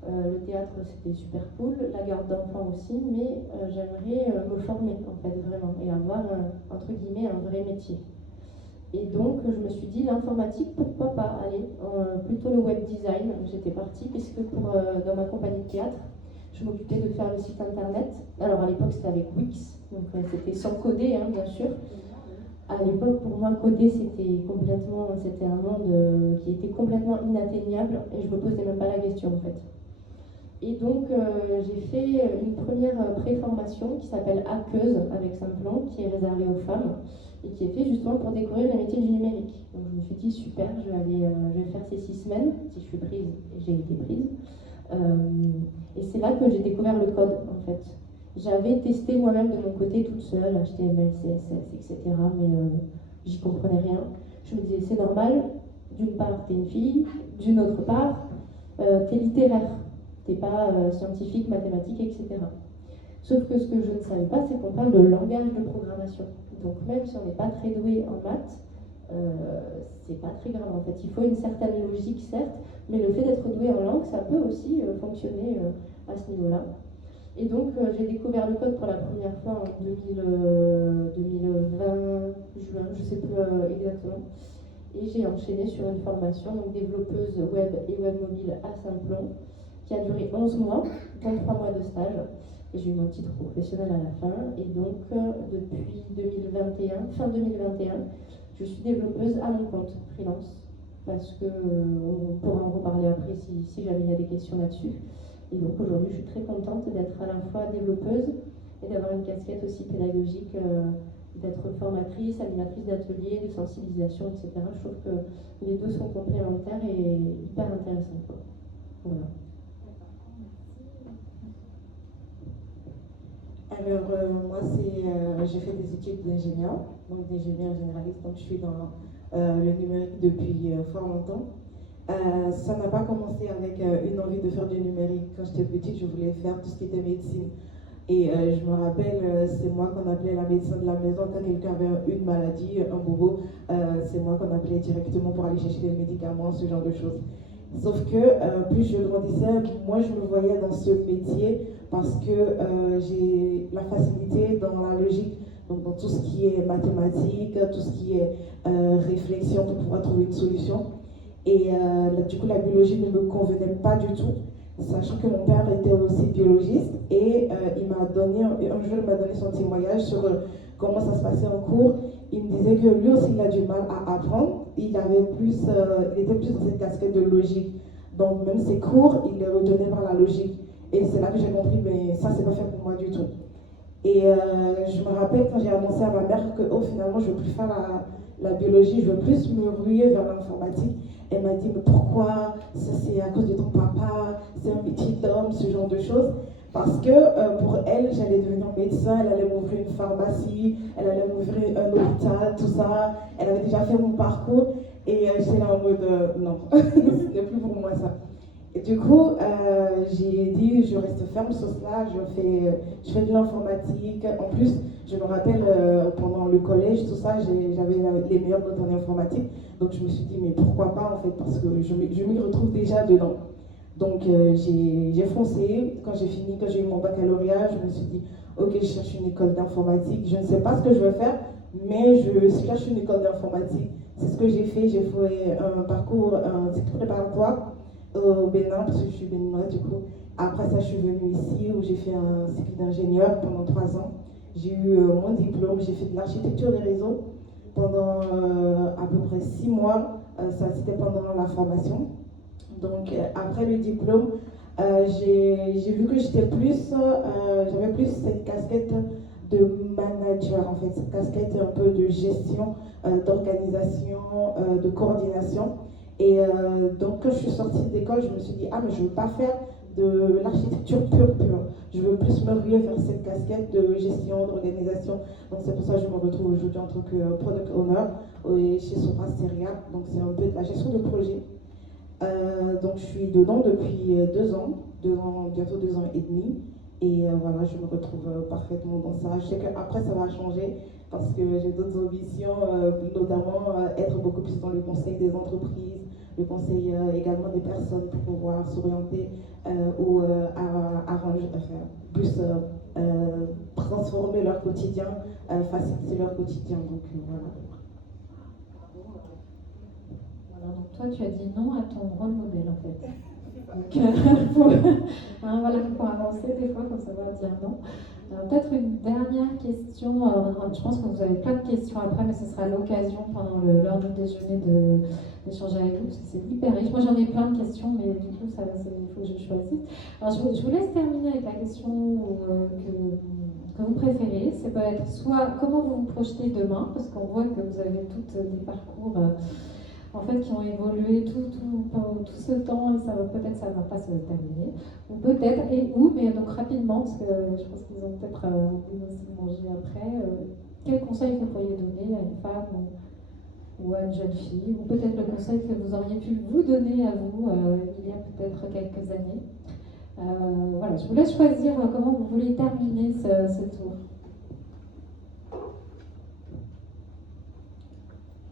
Le théâtre, c'était super cool, la garde d'enfants aussi, mais j'aimerais me former, en fait, vraiment, et avoir, entre guillemets, un vrai métier. Et donc, je me suis dit, l'informatique, pourquoi pas aller plutôt le web design. J'étais partie, puisque dans ma compagnie de théâtre, je m'occupais de faire le site internet. Alors, à l'époque, c'était avec Wix, donc c'était sans coder, hein, bien sûr. À l'époque, pour moi, coder, c'était un monde qui était complètement inatteignable, et je me posais même pas la question, en fait. Et donc, j'ai fait une première pré-formation qui s'appelle Hackeuse avec Saint-Plon, qui est réservée aux femmes et qui est fait justement pour découvrir les métiers du numérique. Donc, je me suis dit, super, je vais faire ces 6 semaines, si je suis prise, et j'ai été prise. Et c'est là que j'ai découvert le code, en fait. J'avais testé moi-même de mon côté toute seule, HTML, CSS, etc. Mais j'y comprenais rien. Je me disais, c'est normal, d'une part, t'es une fille, d'une autre part, t'es littéraire. T'es pas scientifique, mathématique, etc. Sauf que ce que je ne savais pas, c'est qu'on parle de langage de programmation. Donc même si on n'est pas très doué en maths, c'est pas très grave en fait. Il faut une certaine logique, certes, mais le fait d'être doué en langue, ça peut aussi fonctionner à ce niveau-là. Et donc j'ai découvert le code pour la première fois en 2020, juin, je sais plus exactement. Et j'ai enchaîné sur une formation, donc développeuse web et web mobile à Saint-Plon, qui a duré 11 mois, dont 3 mois de stage. Et j'ai eu mon titre professionnel à la fin. Et donc, depuis 2021, fin 2021, je suis développeuse à mon compte, freelance. Parce que on pourra en reparler après si jamais il y a des questions là-dessus. Et donc, aujourd'hui, je suis très contente d'être à la fois développeuse et d'avoir une casquette aussi pédagogique, d'être formatrice, animatrice d'ateliers, de sensibilisation, etc. Je trouve que les deux sont complémentaires et hyper intéressants, quoi. Voilà. Alors, moi, j'ai fait des études d'ingénieur, donc d'ingénieur généraliste, donc je suis dans le numérique depuis fort longtemps. Ça n'a pas commencé avec une envie de faire du numérique. Quand j'étais petite, je voulais faire tout ce qui était médecine. Et je me rappelle, c'est moi qu'on appelait la médecin de la maison quand quelqu'un avait une maladie, un bobo. C'est moi qu'on appelait directement pour aller chercher des médicaments, ce genre de choses. Sauf que plus je grandissais, moi je me voyais dans ce métier parce que j'ai la facilité dans la logique, donc dans tout ce qui est mathématiques, tout ce qui est réflexion pour pouvoir trouver une solution. Et du coup la biologie ne me convenait pas du tout, sachant que mon père était aussi biologiste et il m'a donné, un jour il m'a donné son témoignage sur comment ça se passait en cours. Il me disait que lui aussi il a du mal à apprendre, il était plus dans cette casquette de logique. Donc même ses cours, il les retenait par la logique. Et c'est là que j'ai compris, mais ça c'est pas fait pour moi du tout. Et je me rappelle quand j'ai annoncé à ma mère que finalement je veux plus faire la biologie, je veux plus me ruer vers l'informatique. Elle m'a dit, mais pourquoi? Ça, c'est à cause de ton papa, c'est un métier d'homme, ce genre de choses. Parce que pour elle, j'allais devenir médecin, elle allait m'ouvrir une pharmacie, elle allait m'ouvrir un hôpital, tout ça. Elle avait déjà fait mon parcours et j'étais là en mode non, ce n'est plus pour moi ça. Et du coup, j'ai dit, je reste ferme sur cela, je fais de l'informatique. En plus, je me rappelle, pendant le collège, tout ça, j'avais les meilleures notes en informatique. Donc je me suis dit, mais pourquoi pas en fait, parce que je m'y retrouve déjà dedans. Donc j'ai foncé. Quand j'ai eu mon baccalauréat, je me suis dit, ok, je cherche une école d'informatique. Je ne sais pas ce que je veux faire, mais je cherche une école d'informatique. C'est ce que j'ai fait. J'ai fait un parcours, un cycle préparatoire au Bénin, parce que je suis béninoise du coup. Après ça, je suis venue ici où j'ai fait un cycle d'ingénieur pendant 3 ans. J'ai eu mon diplôme, j'ai fait de l'architecture des réseaux pendant à peu près 6 mois. Ça, c'était pendant la formation. Donc après le diplôme, j'ai vu que j'avais plus cette casquette de manager en fait, cette casquette un peu de gestion, d'organisation, de coordination. Et donc quand je suis sortie d'école, je me suis dit, ah mais je ne veux pas faire de l'architecture pure. Je veux plus me ruer vers cette casquette de gestion, d'organisation. Donc c'est pour ça que je me retrouve aujourd'hui en tant que product owner chez Sopra Steria. Donc c'est un peu de la gestion de projet. Donc je suis dedans depuis 2 ans, bientôt 2 ans et demi. Et voilà, je me retrouve parfaitement dans ça. Je sais qu'après ça va changer parce que j'ai d'autres ambitions, notamment être beaucoup plus dans le conseil des entreprises, le conseil également des personnes pour pouvoir s'orienter ou plus transformer leur quotidien, faciliter leur quotidien. Donc voilà. Donc toi, tu as dit non à ton rôle modèle en fait. Donc, voilà, pour avancer, des fois, il faut savoir dire non. Peut-être une dernière question. Je pense que vous avez plein de questions après, mais ce sera l'occasion pendant l'heure du déjeuner d'échanger avec vous, parce que c'est hyper riche. Moi, j'en ai plein de questions, mais du coup, il faut que je choisisse. Alors, je vous laisse terminer avec la question que vous préférez. Ça peut être soit comment vous vous projetez demain, parce qu'on voit que vous avez tous des parcours en fait, qui ont évolué tout ce temps, et ça va pas se terminer. Ou peut-être, mais donc rapidement, parce que je pense qu'ils ont peut-être envie aussi de manger après, quel conseil vous pourriez donner à une femme ou à une jeune fille, ou peut-être le conseil que vous auriez pu vous donner à vous il y a peut-être quelques années. Voilà, je vous laisse choisir comment vous voulez terminer ce tour.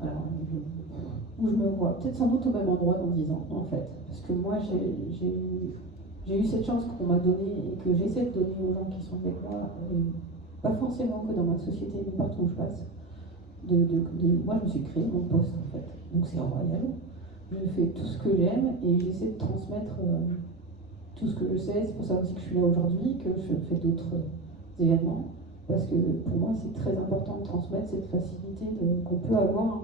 Alors, où je me vois, peut-être sans doute au même endroit dans 10 ans, en fait. Parce que moi, j'ai eu cette chance qu'on m'a donnée et que j'essaie de donner aux gens qui sont avec moi, pas forcément que dans ma société, mais partout où je passe. Moi, je me suis créé mon poste, en fait. Donc, c'est royal. Je fais tout ce que j'aime et j'essaie de transmettre tout ce que je sais. C'est pour ça aussi que je suis là aujourd'hui, que je fais d'autres événements. Parce que pour moi, c'est très important de transmettre cette facilité qu'on peut avoir.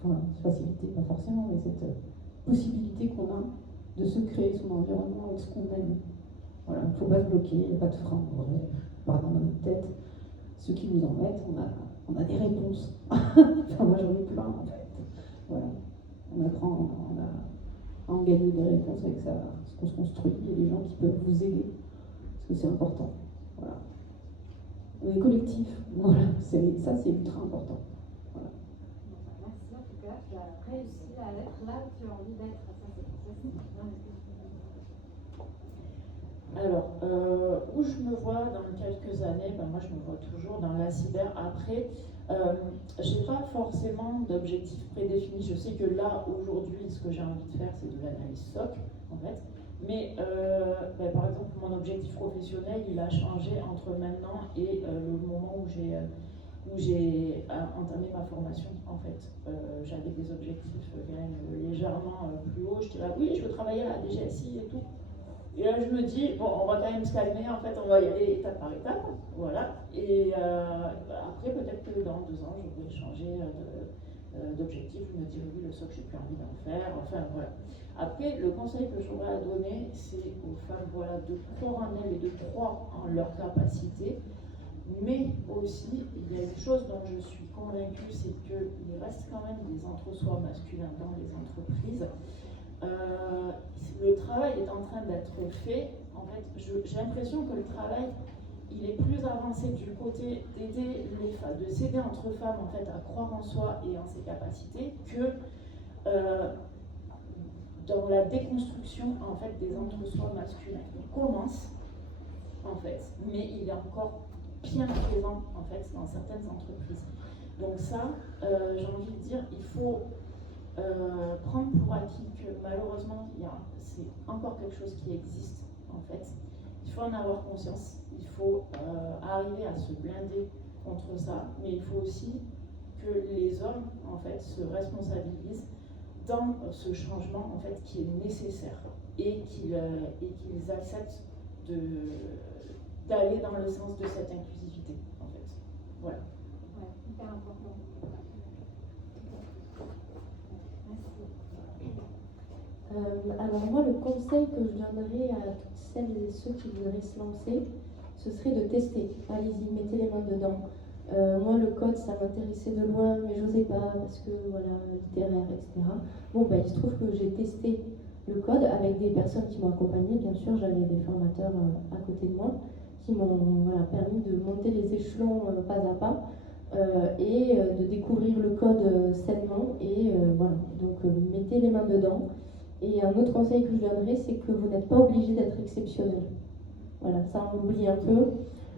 Enfin, facilité, pas forcément, mais cette possibilité qu'on a de se créer son environnement avec ce qu'on aime. Voilà, il ne faut pas se bloquer, il n'y a pas de frein, pas dans notre tête. Ceux qui nous en mettent, on a des réponses. Enfin, moi j'en ai plein en fait. Voilà, on apprend à en gagner des réponses avec ça, ce qu'on se construit. Il y a des gens qui peuvent vous aider, parce que c'est important. Voilà. On est collectif, voilà, ça c'est ultra important. Merci en tout cas, tu as réussi à être là où tu as envie d'être. Ça, c'est bien. Alors, où je me vois dans quelques années, moi je me vois toujours dans la cyber. Après, je n'ai pas forcément d'objectif prédéfini. Je sais que là, aujourd'hui, ce que j'ai envie de faire, c'est de l'analyse SOC, en fait. Mais par exemple, mon objectif professionnel, il a changé entre maintenant et le moment où j'ai entamé ma formation, en fait. J'avais des objectifs quand même légèrement plus hauts. Je disais, oui, je veux travailler à la DGSI et tout. Et là, je me dis, bon, on va quand même se calmer, en fait, on va y aller étape par étape. Voilà. Et après, peut-être que dans 2 ans, je vais changer d'objectif. Je me dirai, oui, le SOC, j'ai plus envie d'en faire. Enfin, voilà. Après, le conseil que j'aurais à donner, c'est aux femmes, voilà, de croire en elles et de croire en leur capacité. Mais aussi, il il y a une chose dont je suis convaincue, c'est qu'il reste quand même des entre-soi masculins dans les entreprises. Le travail est en train d'être fait. En fait, j'ai l'impression que le travail, il est plus avancé du côté d'aider les femmes, de s'aider entre femmes en fait à croire en soi et en ses capacités, que dans la déconstruction en fait des entre-soi masculins. Il commence en fait, mais il est encore bien présent en fait dans certaines entreprises. Donc ça, j'ai envie de dire, il faut prendre pour acquis que malheureusement, c'est encore quelque chose qui existe en fait. Il faut en avoir conscience, il faut arriver à se blinder contre ça, mais il faut aussi que les hommes en fait se responsabilisent dans ce changement en fait qui est nécessaire et qu'ils acceptent d'aller dans le sens de cette inclusivité en fait. Voilà. Ouais, hyper important. Alors moi, le conseil que je donnerais à toutes celles et ceux qui voudraient se lancer, ce serait de tester. Allez-y, mettez les mains dedans. Moi, le code, ça m'intéressait de loin, mais j'osais pas parce que, voilà, littéraire, etc. Bon, ben, il se trouve que j'ai testé le code avec des personnes qui m'ont accompagnée. Bien sûr, j'avais des formateurs à côté de moi qui m'ont permis de monter les échelons pas à pas et de découvrir le code sainement. Et voilà, donc mettez les mains dedans. Et un autre conseil que je donnerais, c'est que vous n'êtes pas obligé d'être exceptionnel. Voilà, ça on oublie un peu.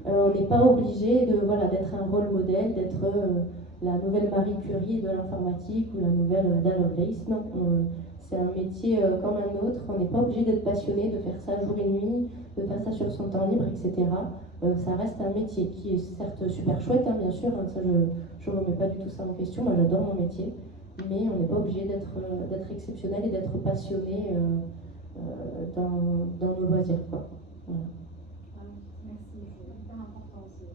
On n'est pas obligé d'être un rôle modèle, d'être la nouvelle Marie Curie de l'informatique ou la nouvelle Ada Lovelace. Non, c'est un métier comme un autre. On n'est pas obligé d'être passionné, de faire ça jour et nuit, de faire ça sur son temps libre, etc. Ça reste un métier qui est certes super chouette, hein, bien sûr. Hein, ça, je ne remets pas du tout ça en question. Moi, j'adore mon métier. Mais on n'est pas obligé d'être exceptionnel et d'être passionné dans nos loisirs, quoi. Voilà. Merci, c'est hyper important aussi.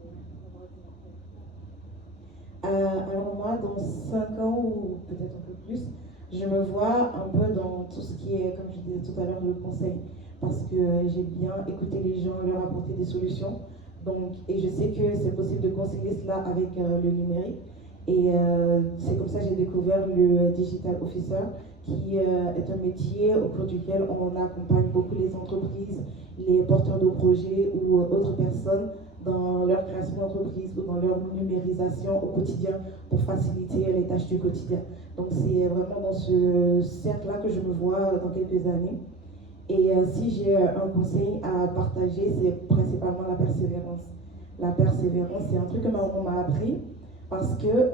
Alors moi, dans 5 ans ou peut-être un peu plus, je me vois un peu dans tout ce qui est, comme je disais tout à l'heure, le conseil. Parce que j'ai bien écouté les gens, leur apporter des solutions. Donc, et je sais que c'est possible de concilier cela avec le numérique. Et c'est comme ça que j'ai découvert le Digital Officer, qui est un métier au cours duquel on accompagne beaucoup les entreprises, les porteurs de projets ou autres personnes dans leur création d'entreprise ou dans leur numérisation au quotidien pour faciliter les tâches du quotidien. Donc c'est vraiment dans ce cercle-là que je me vois dans quelques années. Et si j'ai un conseil à partager, c'est principalement la persévérance. La persévérance, c'est un truc que ma maman m'a appris. Parce que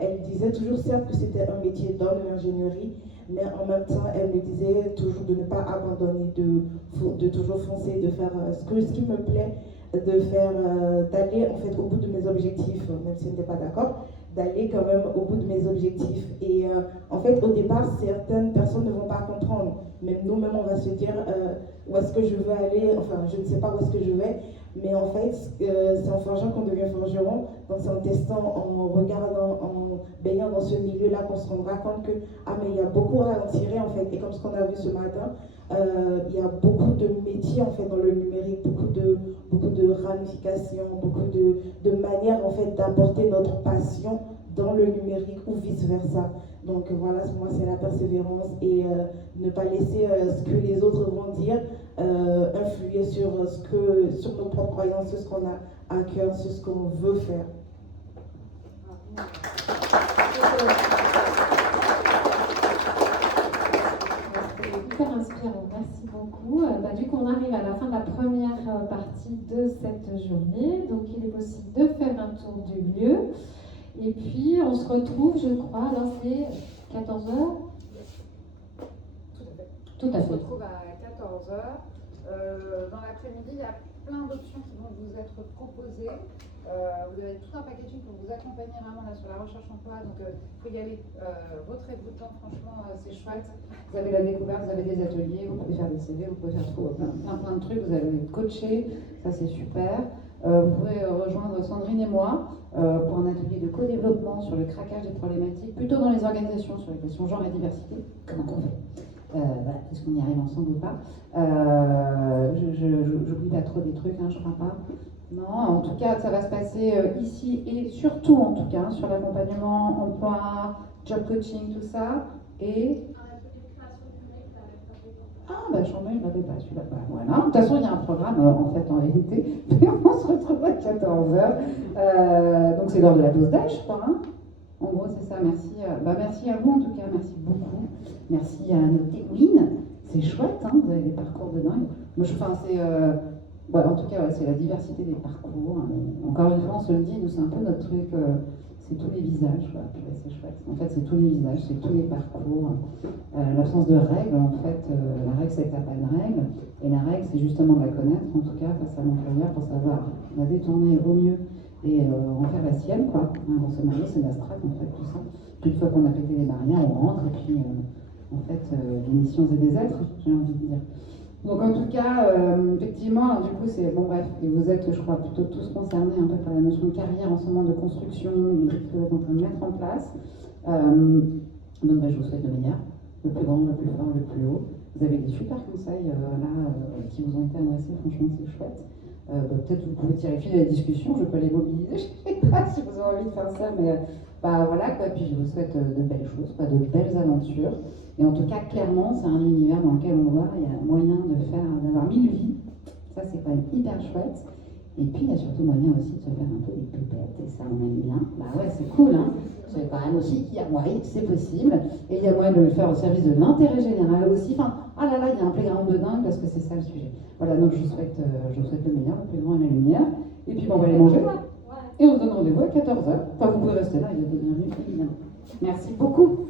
elle disait toujours certes que c'était un métier d'homme, l'ingénierie, mais en même temps elle me disait toujours de ne pas abandonner, de toujours foncer, de faire ce qui me plaît, de faire d'aller en fait au bout de mes objectifs, même si je n'étais pas d'accord, d'aller quand même au bout de mes objectifs. Et en fait au départ certaines personnes ne vont pas comprendre, même nous-mêmes on va se dire où est-ce que je veux aller, enfin je ne sais pas où est-ce que je vais. Mais en fait, c'est en forgeant qu'on devient forgeron. Donc c'est en testant, en regardant, en baignant dans ce milieu-là qu'on se rendra compte que mais il y a beaucoup à en tirer en fait. Et comme ce qu'on a vu ce matin, il y a beaucoup de métiers en fait dans le numérique, beaucoup de ramifications, beaucoup de manières en fait d'apporter notre passion dans le numérique ou vice-versa. Donc voilà, pour moi c'est la persévérance et ne pas laisser ce que les autres vont dire influer sur nos propres croyances, sur ce qu'on a à cœur, sur ce qu'on veut faire. Hyper inspirant, merci beaucoup. Du coup, on arrive à la fin de la première partie de cette journée. Donc, il est possible de faire un tour du lieu. Et puis, on se retrouve, je crois, alors c'est 14h. Tout à fait. On se retrouve à 14h. Dans l'après-midi, il y a plein d'options qui vont vous être proposées. Vous avez tout un packaging pour vous accompagner vraiment là sur la recherche emploi. Donc, il faut y aller votre et votre temps. Franchement, c'est chouette. Vous avez la découverte, vous avez des ateliers, vous pouvez faire des CV, vous pouvez faire plein de trucs. Vous allez être coaché, ça c'est super. Vous pouvez rejoindre Sandrine et moi pour un atelier de co-développement sur le craquage des problématiques, plutôt dans les organisations sur les questions genre et diversité. Comment on fait est-ce qu'on y arrive ensemble ou pas? J'oublie pas trop des trucs, hein, je crois pas. Non, en tout cas, ça va se passer ici et surtout, en tout cas, sur l'accompagnement, emploi, job coaching, tout ça. Et. Ah, bah, je ne l'avais pas, celui-là. Bah, voilà. De toute façon, il y a un programme, en fait, en réalité. On se retrouve à 14h. Donc, c'est l'heure de la pause d'âge, je crois. Hein. En gros, c'est ça. Merci. Merci à vous, en tout cas. Merci beaucoup. Merci à nos témoins. C'est chouette, hein. Vous avez des parcours de dingue. Moi, en tout cas, c'est la diversité des parcours. Encore une fois, on se le dit, nous, c'est un peu notre truc. C'est tous les visages, quoi. Puis, c'est chouette. En fait, c'est tous les visages, c'est tous les parcours. L'absence de règles, en fait, la règle, c'est que t'as pas de règles. Et la règle, c'est justement de la connaître, en tout cas, face à l'employeur, pour savoir la détourner au mieux et en faire la sienne, quoi. On se marie, c'est l'astrat, en fait, tout ça. Puis, une fois qu'on a pété les barrières, on rentre, et puis, en fait, des missions et des êtres, j'ai envie de dire. Donc en tout cas, effectivement, alors, du coup, c'est bon bref, et vous êtes, je crois, plutôt tous concernés un peu par la notion de carrière en ce moment de construction, que vous êtes en train de mettre en place. Donc je vous souhaite le meilleur, le plus grand, le plus fort, le plus haut. Vous avez des super conseils qui vous ont été adressés, franchement c'est chouette. Peut-être vous pouvez tirer fil à la discussion, je peux les mobiliser, je ne sais pas si vous avez envie de faire ça, mais voilà quoi. Puis je vous souhaite de belles choses, de belles aventures. Et en tout cas, clairement, c'est un univers dans lequel on voit, il y a moyen d'avoir 1000 vies. Ça, c'est quand même hyper chouette. Et puis, il y a surtout moyen aussi de se faire un peu des pépettes, et ça, on aime bien. Bah ouais, c'est cool, hein. C'est quand même aussi qu'il y a moyen, c'est possible. Et il y a moyen de le faire au service de l'intérêt général aussi. Enfin, ah là là, il y a un playground de dingue parce que c'est ça le sujet. Voilà, donc je vous souhaite le meilleur, le plus grand et la lumière. Et puis, on va aller manger. Et on se donne rendez-vous à 14h. Enfin, vous pouvez rester là, il y a des bienvenus, évidemment. Merci beaucoup.